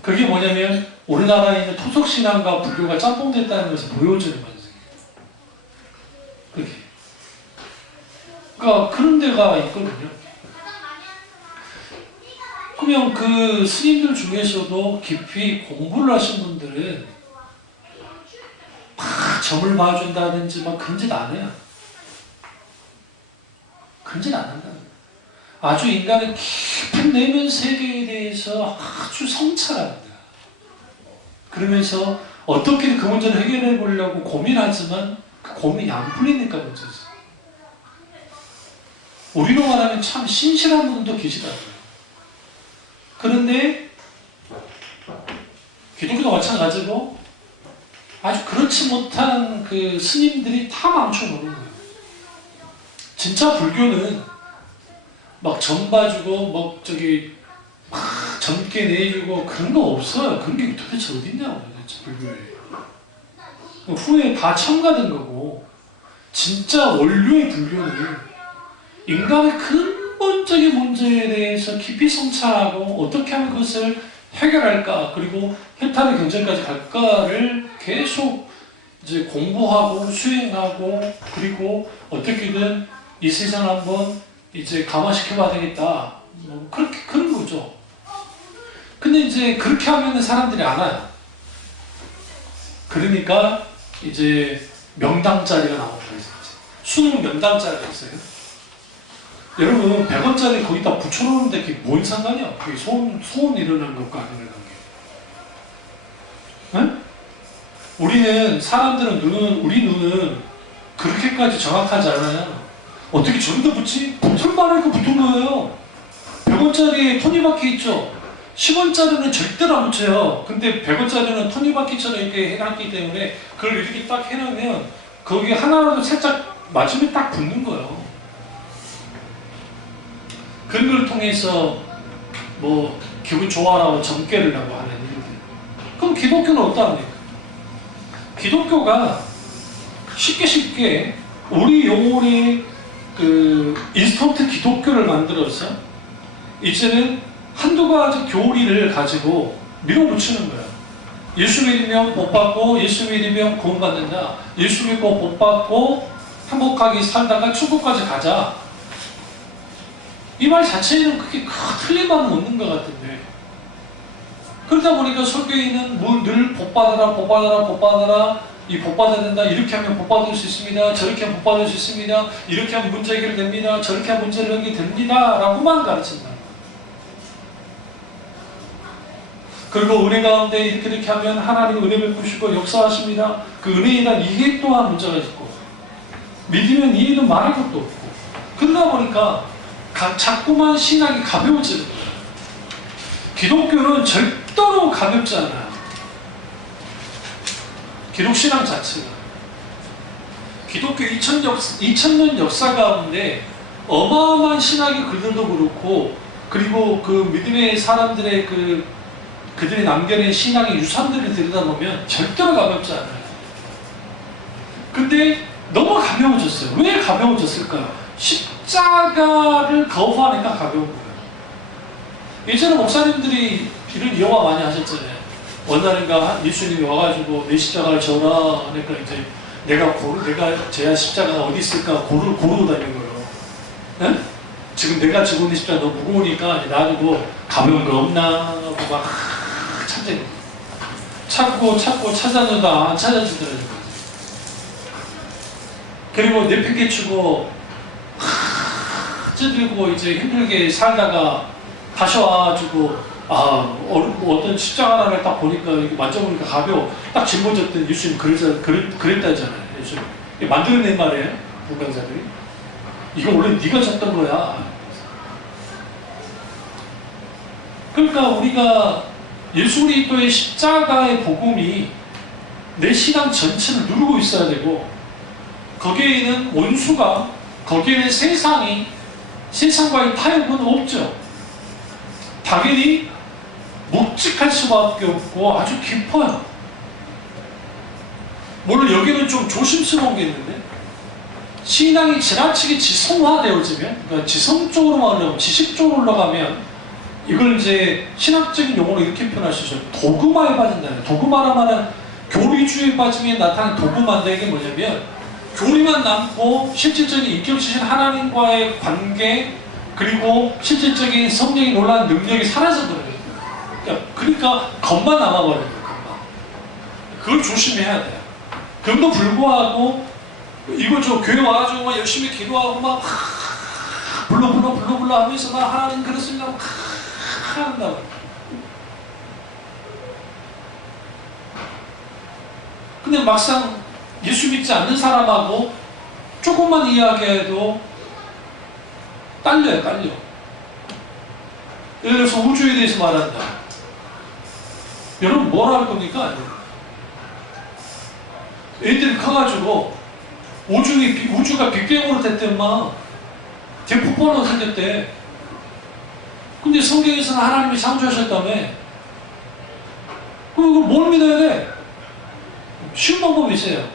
그게 뭐냐면 우리나라에 있는 토속신앙과 불교가 짬뽕됐다는 것을 보여주는 반증이에요. 그게. 그러니까 그런 데가 있거든요. 그러면 그 스님들 중에서도 깊이 공부를 하신 분들은 막 점을 봐준다든지 막 그런 짓 안 해요. 그런 짓 안 한다는 거예요. 아주 인간의 깊은 내면 세계에 대해서 아주 성찰합니다. 그러면서 어떻게 그 문제를 해결해 보려고 고민하지만 그 고민이 안 풀리니까 문제죠. 우리로 말하면 참 신실한 분도 계시더라고요. 그런데 기독교도 마찬가지고 아주 그렇지 못한 그 스님들이 다 망쳐놓는 거예요. 진짜 불교는 막 점 봐주고 막 점괘 내주고 그런 거 없어요. 그런 게 도대체 어딨냐고 도대체 불교에. 후에 다 첨가된 거고 진짜 원료의 불교는 인간의 근본적인 문제에 대해서 깊이 성찰하고 어떻게 하면 그것을 해결할까 그리고 해탈의 경전까지 갈까를 계속 이제 공부하고 수행하고 그리고 어떻게든 이 세상 한번 이제 감화시켜봐야 되겠다. 뭐 그렇게 그런 거죠. 근데 이제 그렇게 하면 사람들이 안 와요. 그러니까 이제 명당짜리가 나오는 거예요. 수능 명당짜리가 있어요. 여러분 100원짜리 거기다 붙여놓는데 그게 뭔 상관이야? 그게 소원 일어나는 것과 안 일어나는 게. 네? 우리는 사람들은 우리 눈은 그렇게까지 정확하지 않아요. 어떻게 저기다 붙지? 설마하니까 붙은 거예요. 100원짜리에 토니바퀴 있죠? 10원짜리는 절대로 안 붙여요. 근데 100원짜리는 토니바퀴처럼 이렇게 해놨기 때문에 그걸 이렇게 딱 해놓으면 거기 하나라도 살짝 맞으면 딱 붙는 거예요. 그런 걸 통해서 뭐 기분 좋아라고 점괘를 하고 하는 일들. 그럼 기독교는 어떠합니까? 기독교가 쉽게 우리 영혼의 그 인스턴트 기독교를 만들어서 이제는 한두 가지 교리를 가지고 밀어붙이는 거예요. 예수 믿으면 복 받고, 예수 믿으면 구원 받는다. 예수 믿고 복 받고 행복하게 살다가 천국까지 가자. 이 말 자체에는 그렇게 큰 틀린 말은 없는 것 같은데, 그러다 보니까 설교에는 뭐 늘 복 받아라, 복 받아라, 복 받아라, 이 복 받아야 된다, 이렇게 하면 복 받을 수 있습니다, 저렇게 하면 복 받을 수 있습니다, 이렇게 하면 문제 해결됩니다, 저렇게 하면 문제를 해결됩니다 라고만 가르친다. 그리고 은혜 가운데 이렇게 하면 하나님 은혜 베푸시고 역사하십니다. 그 은혜에 대한 이해 또한 문제가 있고, 믿으면 이해는 말할 것도 없고, 그러다 보니까 자꾸만 신앙이 가벼워지는 거예요. 기독교는 절대로 가볍지 않아요. 기독신앙 자체가. 기독교 2000년 역사 가운데 어마어마한 신학의 글들도 그렇고, 그리고 그 믿음의 사람들의 그들이 남겨낸 신앙의 유산들을 들여다보면 절대로 가볍지 않아요. 근데 너무 가벼워졌어요. 왜 가벼워졌을까요? 십자가를 거부하니까 가벼운 거예요. 예전에 목사님들이 이런 이용화 많이 하셨잖아요. 어느 날인가 예수님이 와가지고 내 십자가를 져라 하니까 이제 내가 제 십자가가 어디 있을까 고르고 다니는 거예요. 네? 지금 내가 지고 있는 십자가 너무 무거우니까 놔두고 가벼운 거 없나 하고 막 찾고 찾아내다 안 찾아지더라고요. 그리고 내팽개치고 찌들고 이제 힘들게 살다가 다시 와가지고 어떤 십자가 하나를 딱 보니까 만져보니까 가벼워, 딱 짊어졌던 예수님 그랬다잖아요. 예수님 만들어낸 말이에요. 불강자들이 이거 원래 네가 졌던 거야. 그러니까 우리가 예수 그리스도의 십자가의 복음이 내 신앙 전체를 누르고 있어야 되고, 거기에는 원수가, 거기에는 세상과의 타협은 없죠. 당연히 묵직할 수밖에 없고 아주 깊어요. 물론 여기는 좀 조심스러운 게 있는데, 신앙이 지나치게 지성화되어지면, 그러니까 지성적으로만 올라가면, 지식적으로 올라가면 이걸 이제 신학적인 용어로 이렇게 표현할 수 있어요. 도그마에 빠진다는. 도그마라는 교리주의에 빠지면 나타나는 도그마인데, 이게 뭐냐면 교리만 남고 실질적인 인격주신 하나님과의 관계, 그리고 실질적인 성령이 놀라는 능력이 사라져버려요. 그러니까 겉만 남아버려요. 겉만. 그걸 조심해야 돼요. 그럼에도 불구하고 이거 교회 와가지고 막 열심히 기도하고 막 불러 하면서 막 하나님 그렇습니다 막 한다고. 근데 막상 예수 믿지 않는 사람하고 조금만 이야기해도 딸려. 예를 들어서 우주에 대해서 말한다. 여러분 뭘 할 겁니까? 애들이 커가지고 우주가 빅뱅으로 됐대만 대폭발로 생겼대. 근데 성경에서는 하나님이 창조하셨다며. 그럼 이걸 뭘 믿어야 돼? 쉬운 방법이 있어요.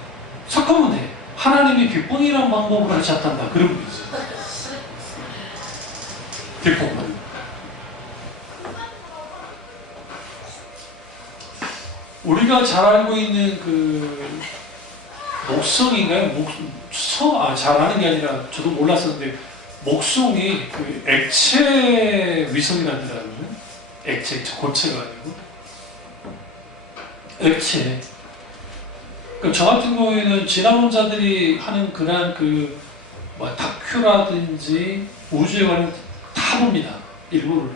삭하면 돼. 하나님이 빅뱅이라는 방법으로 하셨단다. 그러면 있어요. 대폭발. 우리가 잘 알고 있는 그 목성인가요? 잘 아는 게 아니라 저도 몰랐었는데, 목성이 그 액체 위성이라더라고요. 액체, 고체가 아니고 액체. 그러니까 저 같은 경우에는 진화론자들이 하는 그런 다큐라든지 우주에 관련 다 봅니다. 일부를.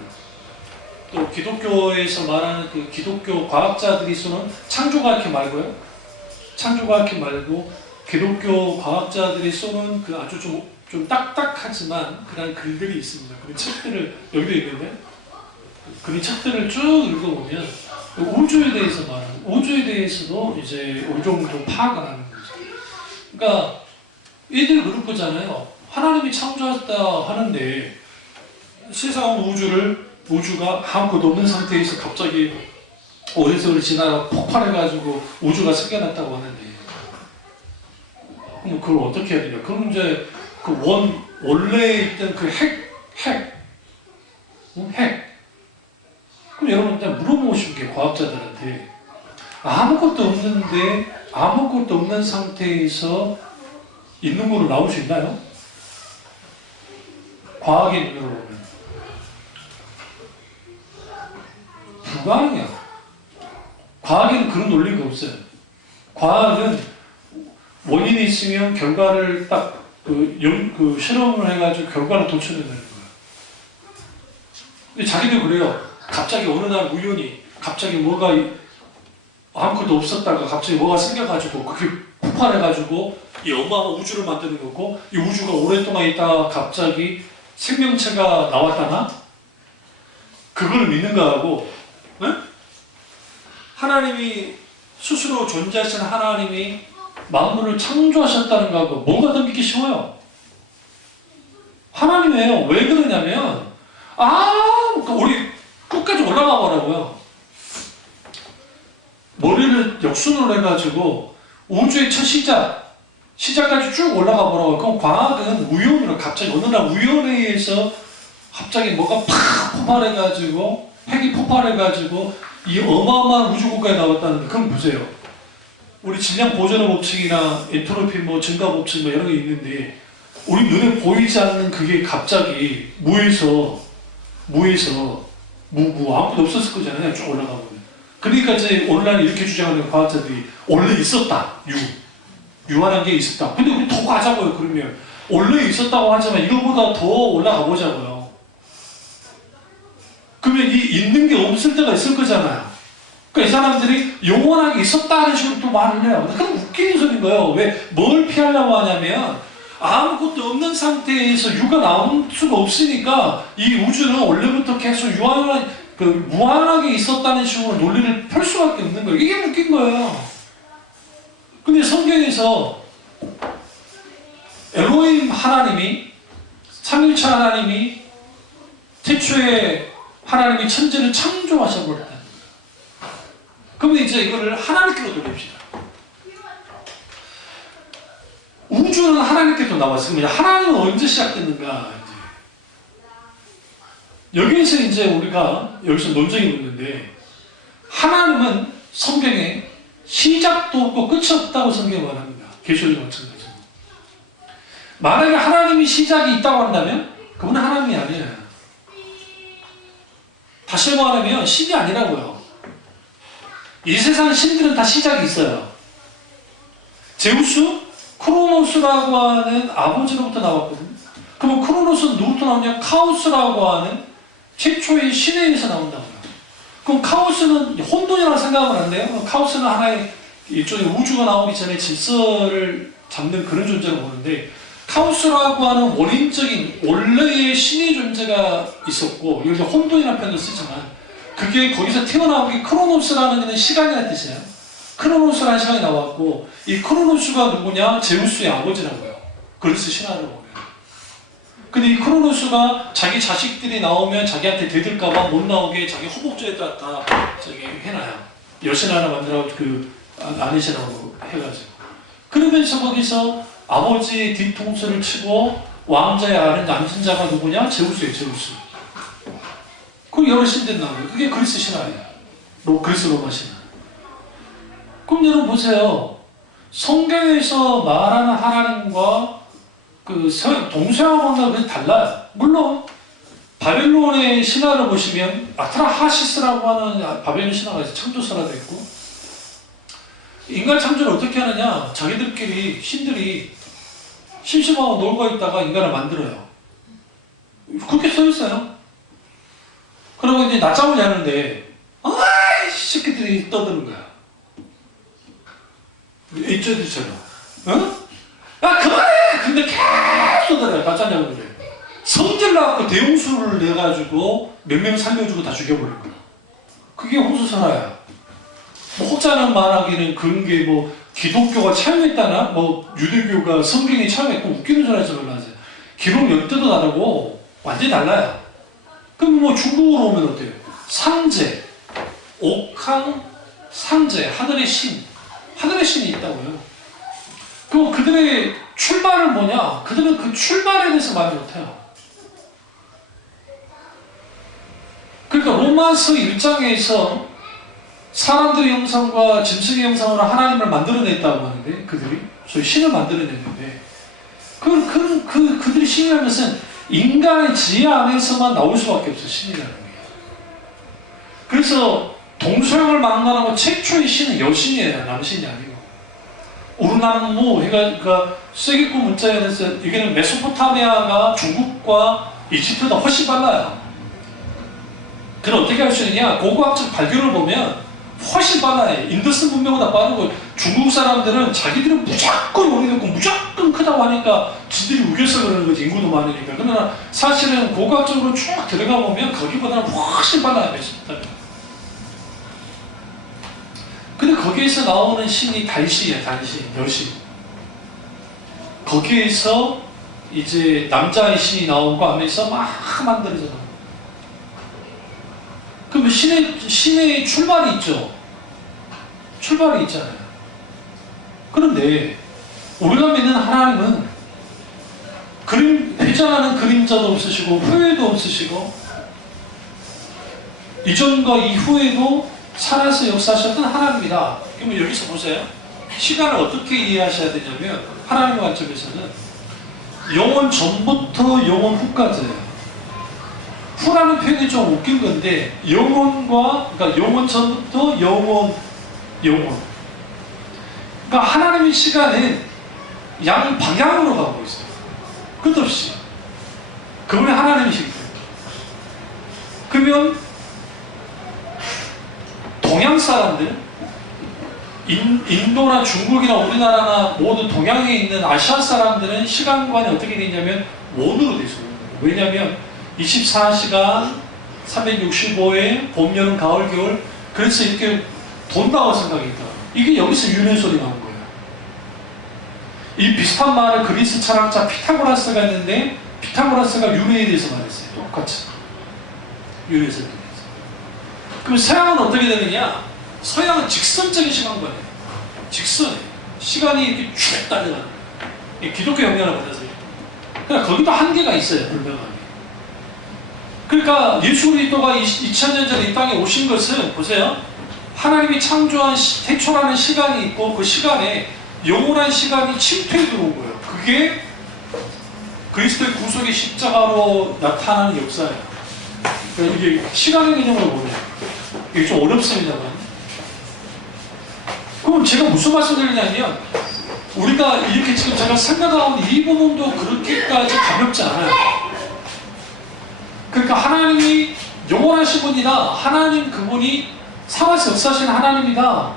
또 기독교에서 말하는 그 기독교 과학자들이 쏘는 창조과학회 말고요. 창조과학회 말고 기독교 과학자들이 쏘는 그 아주 좀 좀 딱딱하지만 그런 글들이 있습니다. 그런 책들을 여기도 있는데 그런 책들을 쭉 읽어보면 우주에 대해서 말하는 우주에 대해서도 이제 어느 정도 파악을 하는 거죠. 그러니까 이들 그런 거잖아요. 하나님이 창조했다 하는데 세상 우주가 아무것도 없는 상태에서 갑자기 오랜 세월이 지나가 폭발해가지고 우주가 생겨났다고 하는데 그럼 그걸 어떻게 해야 되냐? 그럼 이제 그 원래 있던 그 핵. 그럼 여러분 일단 물어보고 싶은 게 과학자들한테 아무것도 없는 상태에서 있는 거로 나올 수 있나요? 과학의 눈으로 보면 불가능해요. 과학에는 그런 논리가 없어요. 과학은 원인이 있으면 결과를 딱 실험을 해가지고 결과를 도출해내는 거예요. 근데 자기도 그래요. 갑자기 어느 날 우연히 갑자기 뭐가 아무것도 없었다가 갑자기 뭐가 생겨가지고 그게 폭발해가지고 이 어마어마한 우주를 만드는 거고 이 우주가 오랫동안 있다가 갑자기 생명체가 나왔다나 그걸 믿는 거하고 네? 하나님이 스스로 존재하신 하나님이 만물을 창조하셨다는 거하고 뭐가 더 믿기 쉬워요? 하나님이에요. 왜 그러냐면 우리 끝까지 올라가 보라고요. 머리를 역순으로 해가지고 우주의 첫 시작까지 쭉 올라가 보라고. 그럼 과학은 우연으로 갑자기 어느 날 우연에 의해서 갑자기 뭐가 팍 폭발해가지고 핵이 폭발해가지고 이 어마어마한 우주국가에 나왔다는데 그럼 보세요. 우리 질량 보존의 법칙이나 엔트로피 증가 법칙 이런 게 있는데 우리 눈에 보이지 않는 그게 갑자기 무에서 아무것도 없었을 거잖아요. 쭉 올라가 보면. 그러니까 이제 오늘날 이렇게 주장하는 과학자들이 원래 있었다. 유한한 게 있었다. 근데 우리 더 가자고요. 그러면 원래 있었다고 하지만 이거보다 더 올라가 보자고요. 그러면 이 있는 게 없을 때가 있을 거잖아요. 그러니까 이 사람들이 영원하게 있었다는 식으로 또 말을 해요. 그럼 웃기는 소리인 거예요. 왜? 뭘 피하려고 하냐면 아무것도 없는 상태에서 유가 나올 수가 없으니까 이 우주는 원래부터 계속 무한하게 있었다는 식으로 논리를 펼 수밖에 없는 거예요. 이게 웃긴 거예요. 근데 성경에서 엘로힘 하나님이 삼일체 하나님이 태초에 하나님이 천지를 창조하셔버렸다는 거예요. 그러면 이제 이거를 하나님께로 돌립시다. 우주는 하나님께서 나왔어요. 그럼 하나님은 언제 시작됐는가? 여기서 이제 우리가 여기서 논쟁이 있는데 하나님은 성경에 시작도 없고 끝이 없다고 성경이 말합니다. 계시록에 마찬가지로. 만약에 하나님이 시작이 있다고 한다면 그분은 하나님이 아니에요. 다시 말하면 신이 아니라고요. 이 세상 신들은 다 시작이 있어요. 제우스, 크로노스라고 하는 아버지로부터 나왔거든요. 그러면 크로노스는 누구부터 나오냐? 카오스라고 하는 최초의 신에 의해서 나온다고요. 그럼 카오스는 혼돈이라고 생각하면 안 돼요? 카오스는 하나의 일종의 우주가 나오기 전에 질서를 잡는 그런 존재로 보는데 카오스라고 하는 원인적인 원래의 신의 존재가 있었고 이걸 혼돈이라는 표현을 쓰지만 그게 거기서 튀어나온 게 크로노스라는 시간이라는 뜻이에요. 크로노스라는 시간이 나왔고 이 크로노스가 누구냐? 제우스의 아버지라고요. 그리스 신화를 보면. 근데 이 크로노스가 자기 자식들이 나오면 자기한테 대들까봐 못 나오게 자기 허벅지에다 다 해놔요. 여신 하나 만들어가지고 아내신하고 해가지고. 그러면서 거기서 아버지의 뒤통수를 치고 왕자의 아는 남신자가 누구냐? 제우스예요. 제우스. 그 여러 신들이 나와요. 그게 그리스 신화예요. 그리스 로마 신화. 그럼 여러분 보세요. 성경에서 말하는 하나님과 동서양화가 달라요. 물론 바벨론의 신화를 보시면 아트라하시스라고 하는 바벨론 신화가 창조설화되어 있고 인간 창조를 어떻게 하느냐? 자기들끼리 신들이 심심하고 놀고 있다가 인간을 만들어요. 그렇게 써 있어요. 그리고 이제 낮잠을 자는데 이 새끼들이 떠드는 거야. 이쪽들처럼. 어? 그만해! 근데 계속 떠들어요. 가짜냐고들. 성질 나고 대홍수를 내가지고 몇 명 살려주고 다 죽여버릴 거야. 그게 홍수설화야. 뭐 혹자는 말하기는 그런 게 뭐 기독교가 차용했다나 뭐 유대교가 성경이 차용했고 웃기는 소리 하지 말라세요. 기록 연대도 다르고 완전히 달라요. 그럼 뭐 중국어로 오면 어때요? 상제, 옥황, 상제, 하늘의 신. 하늘의 신이 있다고요. 그럼 그들의 출발은 뭐냐? 그들은 그 출발에 대해서 말을 못해요. 그러니까 로마서 1장에서 사람들의 형상과 짐승의 형상으로 하나님을 만들어냈다고 하는데, 그들이 소위 신을 만들어냈는데, 그들이 신이라는 것은 인간의 지혜 안에서만 나올 수밖에 없어요. 신이라는 게. 그래서 동서양을 만나는 최초의 신은 여신이에요. 남신이 아니고. 우르나무, 그러니까 쐐기꾼 문자에서 여기는 메소포타미아가 중국과 이집트보다 훨씬 빨라요. 그럼 어떻게 할 수 있느냐? 고고학적 발견을 보면 훨씬 빨라요. 인더스 문명보다 빠르고, 중국 사람들은 자기들은 무조건 오래됐고 무조건 크다고 하니까 지들이 우겨서 그러는 거지. 인구도 많으니까. 그러나 사실은 고고학적으로 쭉 들어가 보면 거기보다는 훨씬 빨라요. 메소포타미아. 근데 거기에서 나오는 신이 달신이에요. 달신, 여신. 거기에서 이제 남자의 신이 나오고 하면서 막 만들어져요. 그럼 신의 출발이 있죠. 출발이 있잖아요. 그런데 우리가 믿는 하나님은 회전하는 그림자도 없으시고 후회도 없으시고 이전과 이후에도 살아서 역사하셨던 하나님이다. 그러면 여기서 보세요. 시간을 어떻게 이해하셔야 되냐면 하나님의 관점에서는 영원 전부터 영원 후까지예요. 후라는 표현이 좀 웃긴 건데 그러니까 영원 전부터 영원. 그러니까 하나님의 시간은 양방향으로 가고 있어요. 끝없이. 그분이 하나님이시기 때문에. 그러면 동양 사람들, 인도나 중국이나 우리나라나 모두 동양에 있는 아시아 사람들은 시간관이 어떻게 되냐면 원으로 되어 있어요. 왜냐하면 24시간 365일 봄, 여름, 가을, 겨울 그래서 이렇게 돈다고 생각했다. 이게 여기서 유래 소리 나온 거예요. 이 비슷한 말을 그리스 철학자 피타고라스가 했는데 피타고라스가 유래에 대해서 말했어요. 똑같이. 유래에서 대해서. 그럼 서양은 어떻게 되느냐? 서양은 직선적인 시간관이에요. 직선이에요. 시간이 이렇게 쭉 달려가는 거예요. 기독교 영향을 받아서요. 그러니까 거기도 한계가 있어요. 불명하게. 그러니까 예수 그리스도가 2000년 전에 이 땅에 오신 것은 보세요. 하나님이 창조한 태초라는 시간이 있고 그 시간에 영원한 시간이 침투해 들어온 거예요. 그게 그리스도의 구속의 십자가로 나타나는 역사예요. 그러니까 이게 시간의 개념으로 보네요. 이게 좀 어렵습니다만. 그럼 제가 무슨 말씀 드리냐면 우리가 이렇게 지금 제가 생각하는 이 부분도 그렇게까지 가볍지 않아요. 그러니까 하나님이 영원하신 분이다. 하나님 그분이 살아서 역사하신 하나님이다.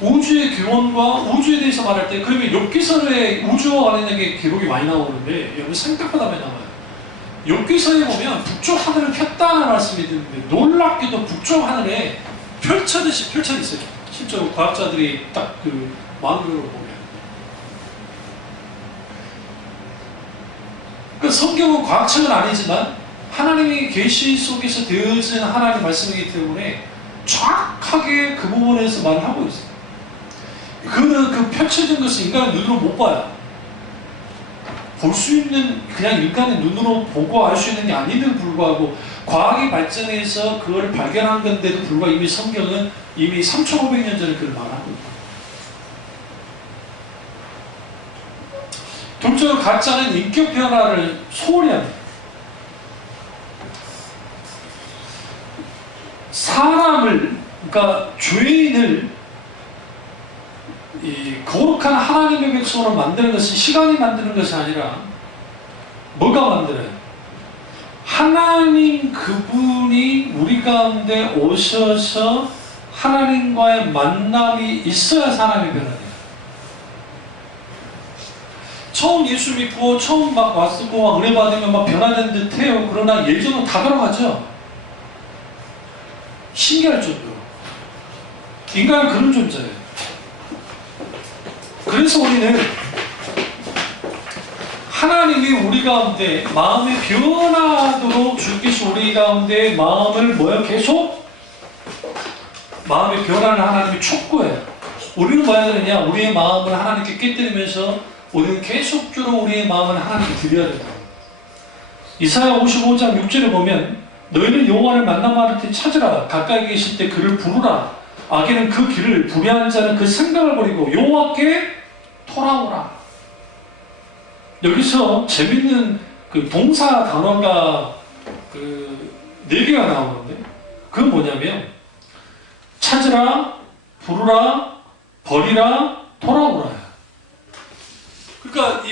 우주의 기원과 우주에 대해서 말할 때 그러면 욥기서에 우주와 관련된 기록이 많이 나오는데 여기 생각보다 많이 나와요. 욥기서에 보면 북쪽 하늘을 폈다는 말씀이 있는데 놀랍게도 북쪽 하늘에 펼쳐듯이 펼쳐 있어요. 실제로 과학자들이 딱 그 망으로 보면. 그 성경은 과학책은 아니지만 하나님의 계시 속에서 되어진 하나님 말씀이기 때문에 정확하게 그 부분에서 말을 하고 있어요. 그 펼쳐진 것을 인간의 눈으로 못 봐요. 볼 수 있는 그냥 인간의 눈으로 보고 알 수 있는 게 아닌데도 불구하고 과학이 발전해서 그걸 발견한 건데도 불구하고 이미 성경은 이미 3,500년 전에 그걸 말하고 있다. 둘째로 가짜는 인격 변화를 소홀히 합니다. 사람을, 그러니까 죄인을 이 거룩한 하나님의 백성으로 만드는 것은 시간이 만드는 것이 아니라 뭐가 만들어요? 하나님 그분이 우리 가운데 오셔서 하나님과의 만남이 있어야 사람이 변화돼요. 처음 예수 믿고 처음 막 왔고 막 은혜 받으면 막 변화된 듯해요. 그러나 예전은 다 돌아가죠. 신기할 정도로. 인간은 그런 존재예요. 그래서 우리는 하나님이 우리 가운데 마음이 변하도록 주께서 우리 가운데 마음을 뭐예요? 계속 마음의 변화를 하나님이 촉구해요. 우리는 뭐 해야 되느냐? 우리의 마음을 하나님께 깨뜨리면서 우리는 계속적으로 우리의 마음을 하나님께 드려야 된다. 이사야 55장 6절에 보면 너희는 여호와를 만나마를 때 찾으라. 가까이 계실 때 그를 부르라. 악인은 그 길을 불의한 자는 그 생각을 버리고 여호와께 돌아오라. 여기서 재밌는 그 동사 단어가 그 4개가 나오는데 그건 뭐냐면 찾으라, 부르라, 버리라, 돌아오라. 그러니까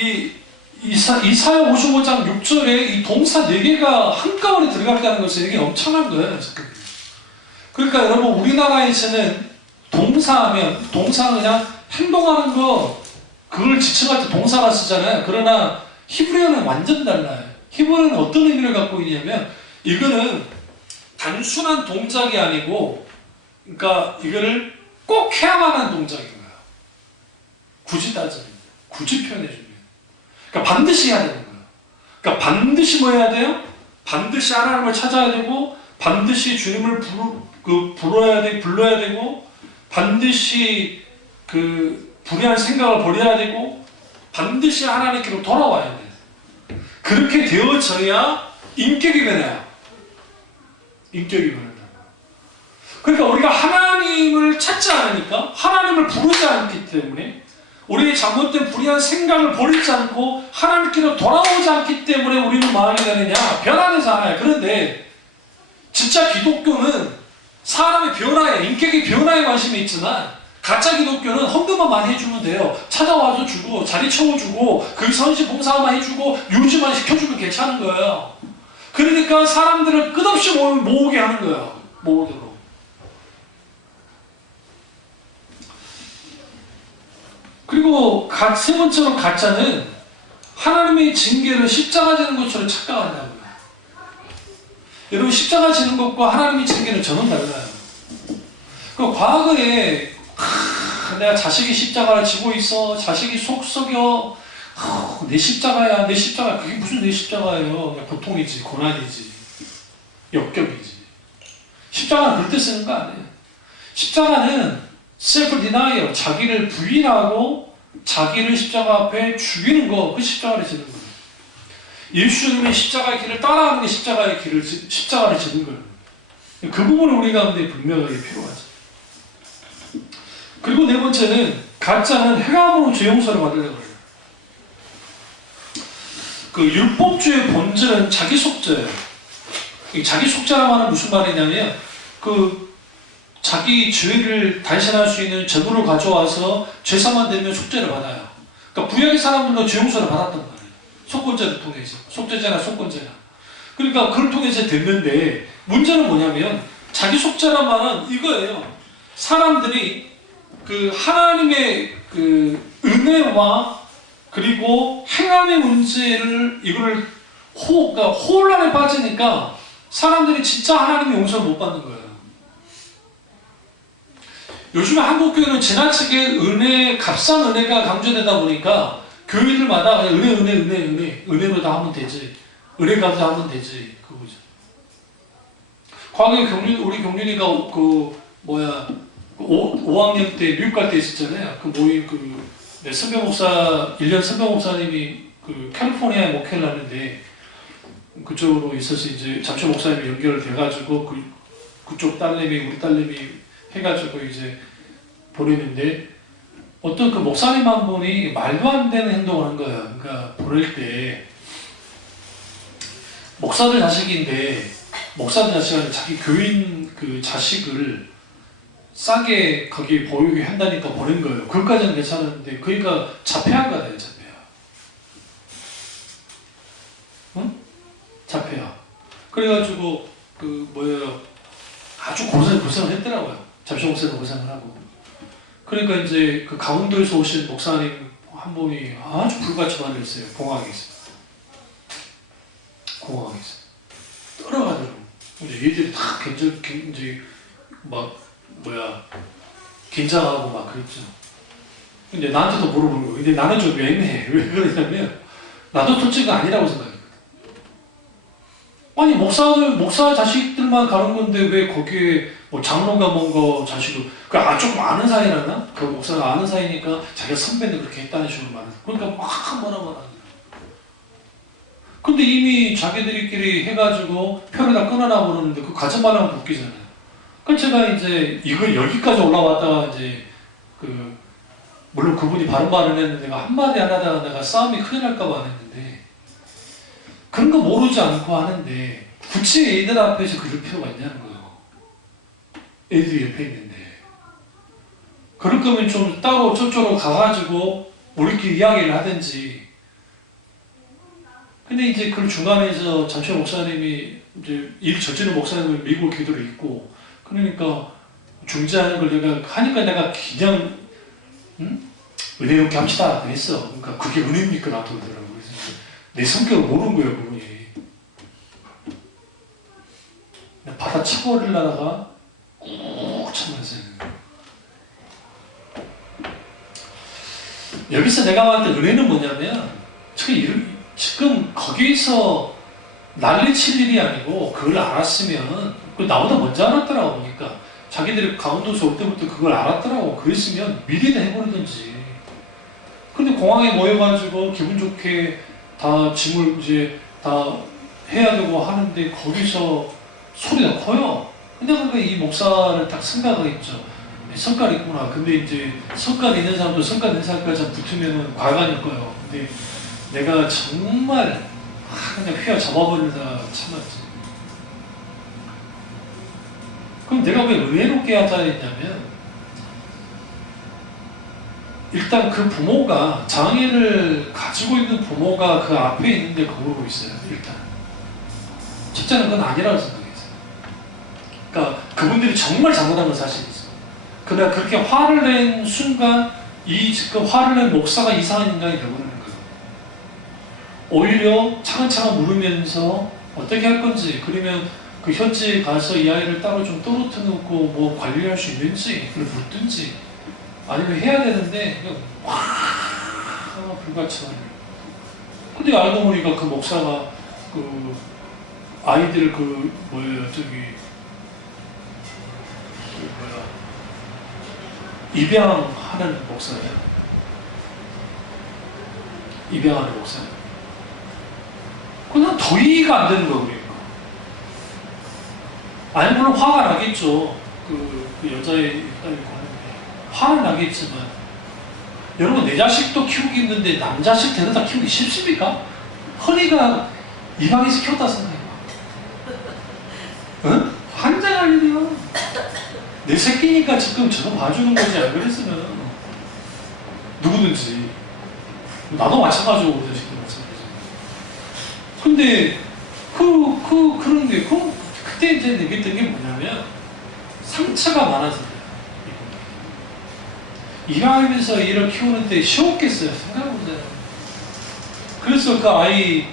이사야 55장 6절에 이 동사 4개가 한꺼번에 들어갔다는 것은 이게 엄청난 거예요. 그러니까 여러분 우리나라에서는 동사하면 동사는 그냥 행동하는 거 그걸 지칭할 때 동사가 쓰잖아요. 그러나 히브리어는 완전 달라요. 히브리어는 어떤 의미를 갖고 있냐면 이거는 단순한 동작이 아니고 그러니까 이거를 꼭 해야만 하는 동작인 거예요. 굳이 따지면 굳이 표현해 주면 그러니까 반드시 해야 되는 거예요. 그러니까 반드시 뭐 해야 돼요? 반드시 하나님을 찾아야 되고 반드시 주님을 불러야 되고 반드시 그 불의한 생각을 버려야 되고 반드시 하나님께로 돌아와야 돼요. 그렇게 되어져야 인격이 변해요. 인격이 변한다. 그러니까 우리가 하나님을 찾지 않으니까 하나님을 부르지 않기 때문에 우리의 잘못된 불의한 생각을 버리지 않고 하나님께로 돌아오지 않기 때문에 우리는 마음이 되느냐? 변화되잖아요. 그런데 진짜 기독교는 사람의 변화에, 인격의 변화에 관심이 있지만 가짜 기독교는 헌금만 많이 해주면 돼요. 찾아와서 주고 자리 채워주고 그 선시 봉사만 해주고 유지만 시켜주면 괜찮은 거예요. 그러니까 사람들을 끝없이 모으게 하는 거예요. 모으도록. 그리고 세 번째로 가짜는 하나님의 징계를 십자가 지는 것처럼 착각한다고요. 여러분 십자가 지는 것과 하나님의 징계는 전혀 달라요. 그 과거에 내가 자식이 십자가를 지고 있어. 자식이 속 썩여. 내 십자가야. 내 십자가. 그게 무슨 내 십자가예요. 그냥 고통이지. 고난이지. 역겹이지. 십자가는 그럴 때 쓰는 거 아니에요. 십자가는 셀프 디나이어. 자기를 부인하고 자기를 십자가 앞에 죽이는 거. 그 십자가를 지는 거예요. 예수님의 십자가의 길을 따라하는 게 십자가를 지는 거예요. 그 부분을 우리 가운데 분명하게 필요하죠. 그리고 네 번째는 가짜는 행함으로 죄 용서를 받으려고 해요. 그 율법주의 본질은 자기 속죄예요. 자기 속죄라고 하는 무슨 말이냐면 그 자기 죄를 단신할 수 있는 제물을 가져와서 죄사만 되면 속죄를 받아요. 그러니까 구약의 사람들도 죄 용서를 받았단 말이에요. 속건제를 통해서 속죄제나 속건제나. 그러니까 그걸 통해서 됐는데 문제는 뭐냐면 자기 속죄란 말은 이거예요. 사람들이 그 하나님의 그 은혜와 그리고 행함의 문제를 이거를 그러니까 혼란에 빠지니까 사람들이 진짜 하나님의 용서를 못 받는 거예요. 요즘에 한국 교회는 지나치게 값싼 은혜가 강조되다 보니까 교회들마다 그냥 은혜로 다 하면 되지. 은혜 값다 하면 되지. 그거죠. 과거에 우리 경륜이가 5학년 때 미국 갈 때 있었잖아요. 그 모임 선배 목사 1년 선배 목사님이 그 캘리포니아에 목회를 하는데 그쪽으로 있어서 이제 잡초 목사님이 연결돼가지고 그쪽 우리 딸내미 해가지고 이제 보내는데 어떤 그 목사님 한 분이 말도 안 되는 행동을 한 거예요. 그러니까 보낼 때 목사들 자식인데 자기 교인 그 자식을 싸게 거기 보유게 한다니까 보낸 거예요. 그것까지는 괜찮았는데 그러니까 자폐한 거다. 응? 자폐야. 그래가지고 아주 고생을 했더라고요. 잡초 목사도 고생을 하고. 그러니까 이제 그 강원도에서 오신 목사님 한 분이 아주 불같이 말렸어요. 공항에서. 떨어가더라고. 이제 얘들이 다 굉장히 막 긴장하고 막 그랬죠. 근데 나한테도 물어보는 거예요. 근데 나는 좀 애매해. 왜 그러냐면 나도 토치가 아니라고 생각해요. 아니 목사 자식들만 가는 건데 왜 거기에 뭐 장로가 뭔가 자식을 조금 아는 사이라나? 그 목사가 아는 사이니까 자기가 선배인데 그렇게 했다는 식으로 말해요. 그러니까 막 뭐라 하는 거예요. 근데 이미 자기들끼리 해가지고 표를 다 끊어놔 버렸는데 그 같은 말 하면 웃기잖아요. 그러니까 제가 이제 이걸 여기까지 올라왔다가 이제 물론 그분이 바른 말을 했는데 내가 한마디 안 하다가 내가 싸움이 큰일 날까봐 안 했는데 그런 거 모르지 않고 하는데 굳이 애들 앞에서 그럴 필요가 있냐는 거예요. 애들이 옆에 있는데. 그럴 거면 좀 따로 저쪽으로 가가지고 우리끼리 이야기를 하든지. 근데 이제 그 중간에서 잠시만 목사님이 이제 일 저지른 목사님을 미국 기도를 있고 그러니까 중재하는 걸 내가 하니까 내가 그냥 은혜롭게 합시다 그랬어. 그러니까 그게 은혜입니까 나도 그러더라고. 그래서 내 성격을 모르는 거예요 그분이. 바다 쳐버리려다가 꾹 참았어요. 여기서 내가 말할 때 은혜는 뭐냐면 지금 거기서 난리칠 일이 아니고 그걸 알았으면 나보다 먼저 알았더라고. 보니까 자기들이 강원도에서 올 때부터 그걸 알았더라고. 그랬으면 미리는 해버리든지. 근데 공항에 모여가지고 기분 좋게 다 짐을 이제 다 해야 되고 하는데 거기서 소리가 커요. 근데 그러니까 이 목사를 딱 생각하겠죠. 성깔 있구나. 근데 이제 성깔 있는 사람도 성깔 있는 사람까지 붙으면 과간일 거예요. 근데 내가 정말 그냥 휘어 잡아버리다 참았지. 그럼 내가 왜 의외롭게 하자 했냐면 일단 그 부모가 장애를 가지고 있는 부모가 그 앞에 있는데 거울고 있어요. 일단 첫째는 그건 아니라고 생각했어요. 그러니까 그분들이 정말 잘못한 건 사실이죠. 그러나 그렇게 화를 낸 순간 지금 화를 낸 목사가 이상한 인간이 되어버리는 거예요. 오히려 차근차근 물으면서 어떻게 할 건지, 그러면 그 현지에 가서 이 아이를 따로 좀 떨어뜨려 놓고 뭐 관리할 수 있는지, 그걸 묻든지, 아니면 해야 되는데, 그냥 불같이. 근데 알고 보니까 그 목사가 아이들 입양하는 목사예요. 입양하는 목사예요. 그냥 더 이해가 안 되는 거 그러니까. 아니 물론 화가 나겠죠. 그 여자의 딸이 화는 나겠지만 여러분 내 자식도 키우기 힘든데 남 자식 데려다 키우기 쉽습니까? 허니가 입양해서 키웠다 생각해봐. 응? 환장할 일이야. 내 새끼니까 지금 저거 봐주는 거지. 안 그랬으면 누구든지 나도 마찬가지고 우리 자식도 마찬가지. 근데 그런 게 그때 이제 느꼈던 게 뭐냐면 상처가 많아서 입양하면서 얘를 키우는데 쉬웠겠어요. 생각해보세요. 그래서 그 아이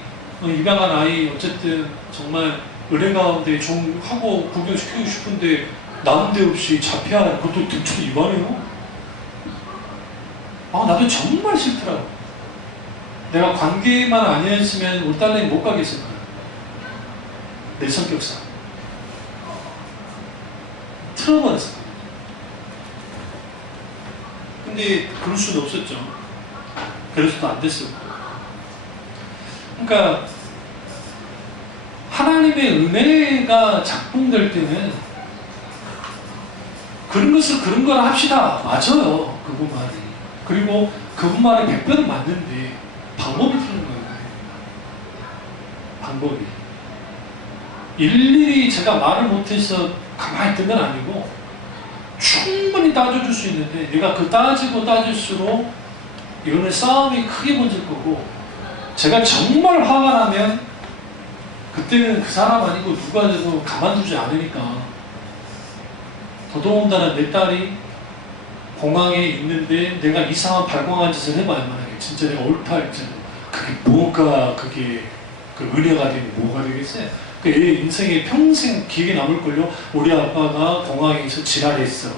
입양한 아이 어쨌든 정말 은혜 가운데 좀 하고 구경시키고 싶은데 난데없이 잡혀야 그것도 등초 위반이에요. 나도 정말 싫더라고. 내가 관계만 아니었으면 우리 딸내미 못 가겠을 거야. 내 성격상. 틀어버렸어. 근데 그럴 수는 없었죠. 그래서도 안 됐어. 그러니까 하나님의 은혜가 작동될 때는 그런 걸 합시다. 맞아요. 그분 말이. 그리고 그분 말이 100배는 맞는데 방법이 틀린 거예요. 방법이. 일일이 제가 말을 못해서 가만히 있던 건 아니고 충분히 따져줄 수 있는데 내가 따지고 따질수록 이거는 싸움이 크게 번질 거고 제가 정말 화가 나면 그때는 그 사람 아니고 누가 돼도 가만두지 않으니까 더더군다나 내 딸이 공항에 있는데 내가 이상한 발광한 짓을 해봐야 만하게 진짜 내가 옳다 할지는 그게 뭐가 그게 그 은혜가 되면 뭐가 되겠어요? 그 애 인생에 평생 기억에 남을걸요. 우리 아빠가 공항에서 지랄했어.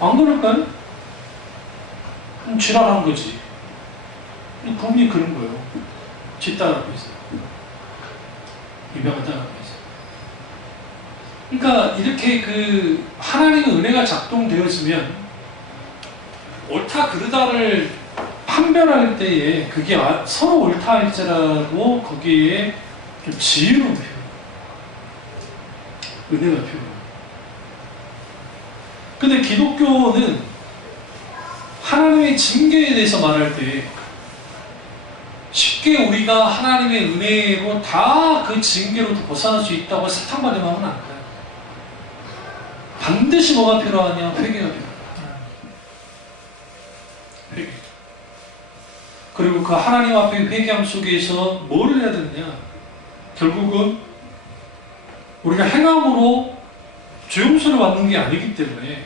안 그럴까요? 그럼 지랄한 거지. 분명히 그런 거예요. 지 딸 앞에서. 유명한 딸 앞에서. 그러니까 이렇게 그 하나님의 은혜가 작동되어지면 옳다 그르다를 판별할 때에 그게 서로 옳다 할지라도 거기에 좀 지혜로운 표현, 은혜가 필요해요. 근데 기독교는 하나님의 징계에 대해서 말할 때 쉽게 우리가 하나님의 은혜로 다 그 징계로부터 벗어날 수 있다고 사탕받으면 하면 안 돼요. 반드시 뭐가 필요하냐? 회개가 필요해요. 회개. 그리고 그 하나님 앞에 회개함 속에서 뭘 해야 되느냐? 결국은 우리가 행함으로 죄 용서를 받는 게 아니기 때문에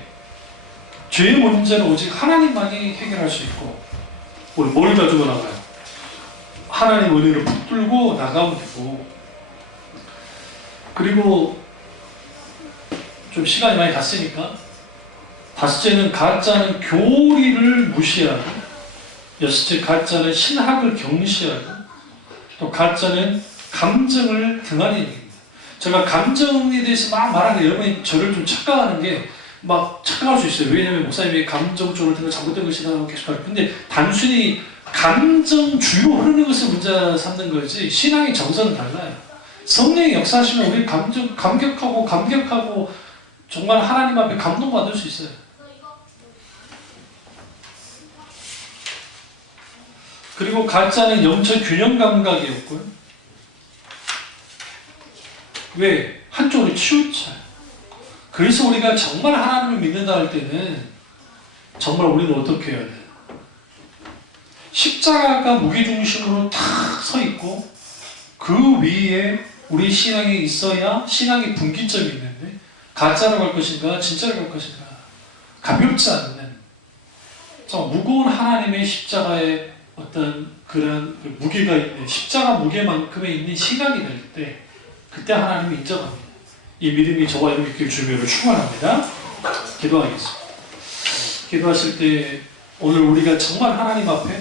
죄의 문제는 오직 하나님만이 해결할 수 있고 우리 뭘 가지고 나가요? 하나님 은혜를 붙들고 나가면 되고 그리고 좀 시간이 많이 갔으니까 다섯째는 가짜는 교리를 무시하고 여섯째 가짜는 신학을 경시하고 또 가짜는 감정을 등한히 여깁니다. 제가 감정에 대해서 막 말하는 게 여러분이 저를 좀 착각하는 게 막 착각할 수 있어요. 왜냐하면 목사님이 감정 쪽으로 든 거 잘못된 것이라고 계속 하고 근데 단순히 감정 주로 흐르는 것을 문제 삼는 거지 신앙의 정서는 달라요. 성령의 역사하시면 우리 감격하고 정말 하나님 앞에 감동받을 수 있어요. 그리고 가짜는 영적 균형 감각이 없고요. 왜? 한쪽으로 치우쳐요. 그래서 우리가 정말 하나님을 믿는다 할 때는 정말 우리는 어떻게 해야 돼요? 십자가가 무게중심으로 탁 서 있고 그 위에 우리 신앙이 있어야 신앙의 분기점이 있는데 가짜로 갈 것인가 진짜로 갈 것인가 가볍지 않는 좀 무거운 하나님의 십자가의 어떤 그런 무게가 있는 십자가 무게만큼의 있는 신앙이 될 때 그때 하나님이 인정합니다. 이 믿음이 저와 여러분이 있길 주님으로 축원합니다. 기도하겠습니다. 기도하실 때 오늘 우리가 정말 하나님 앞에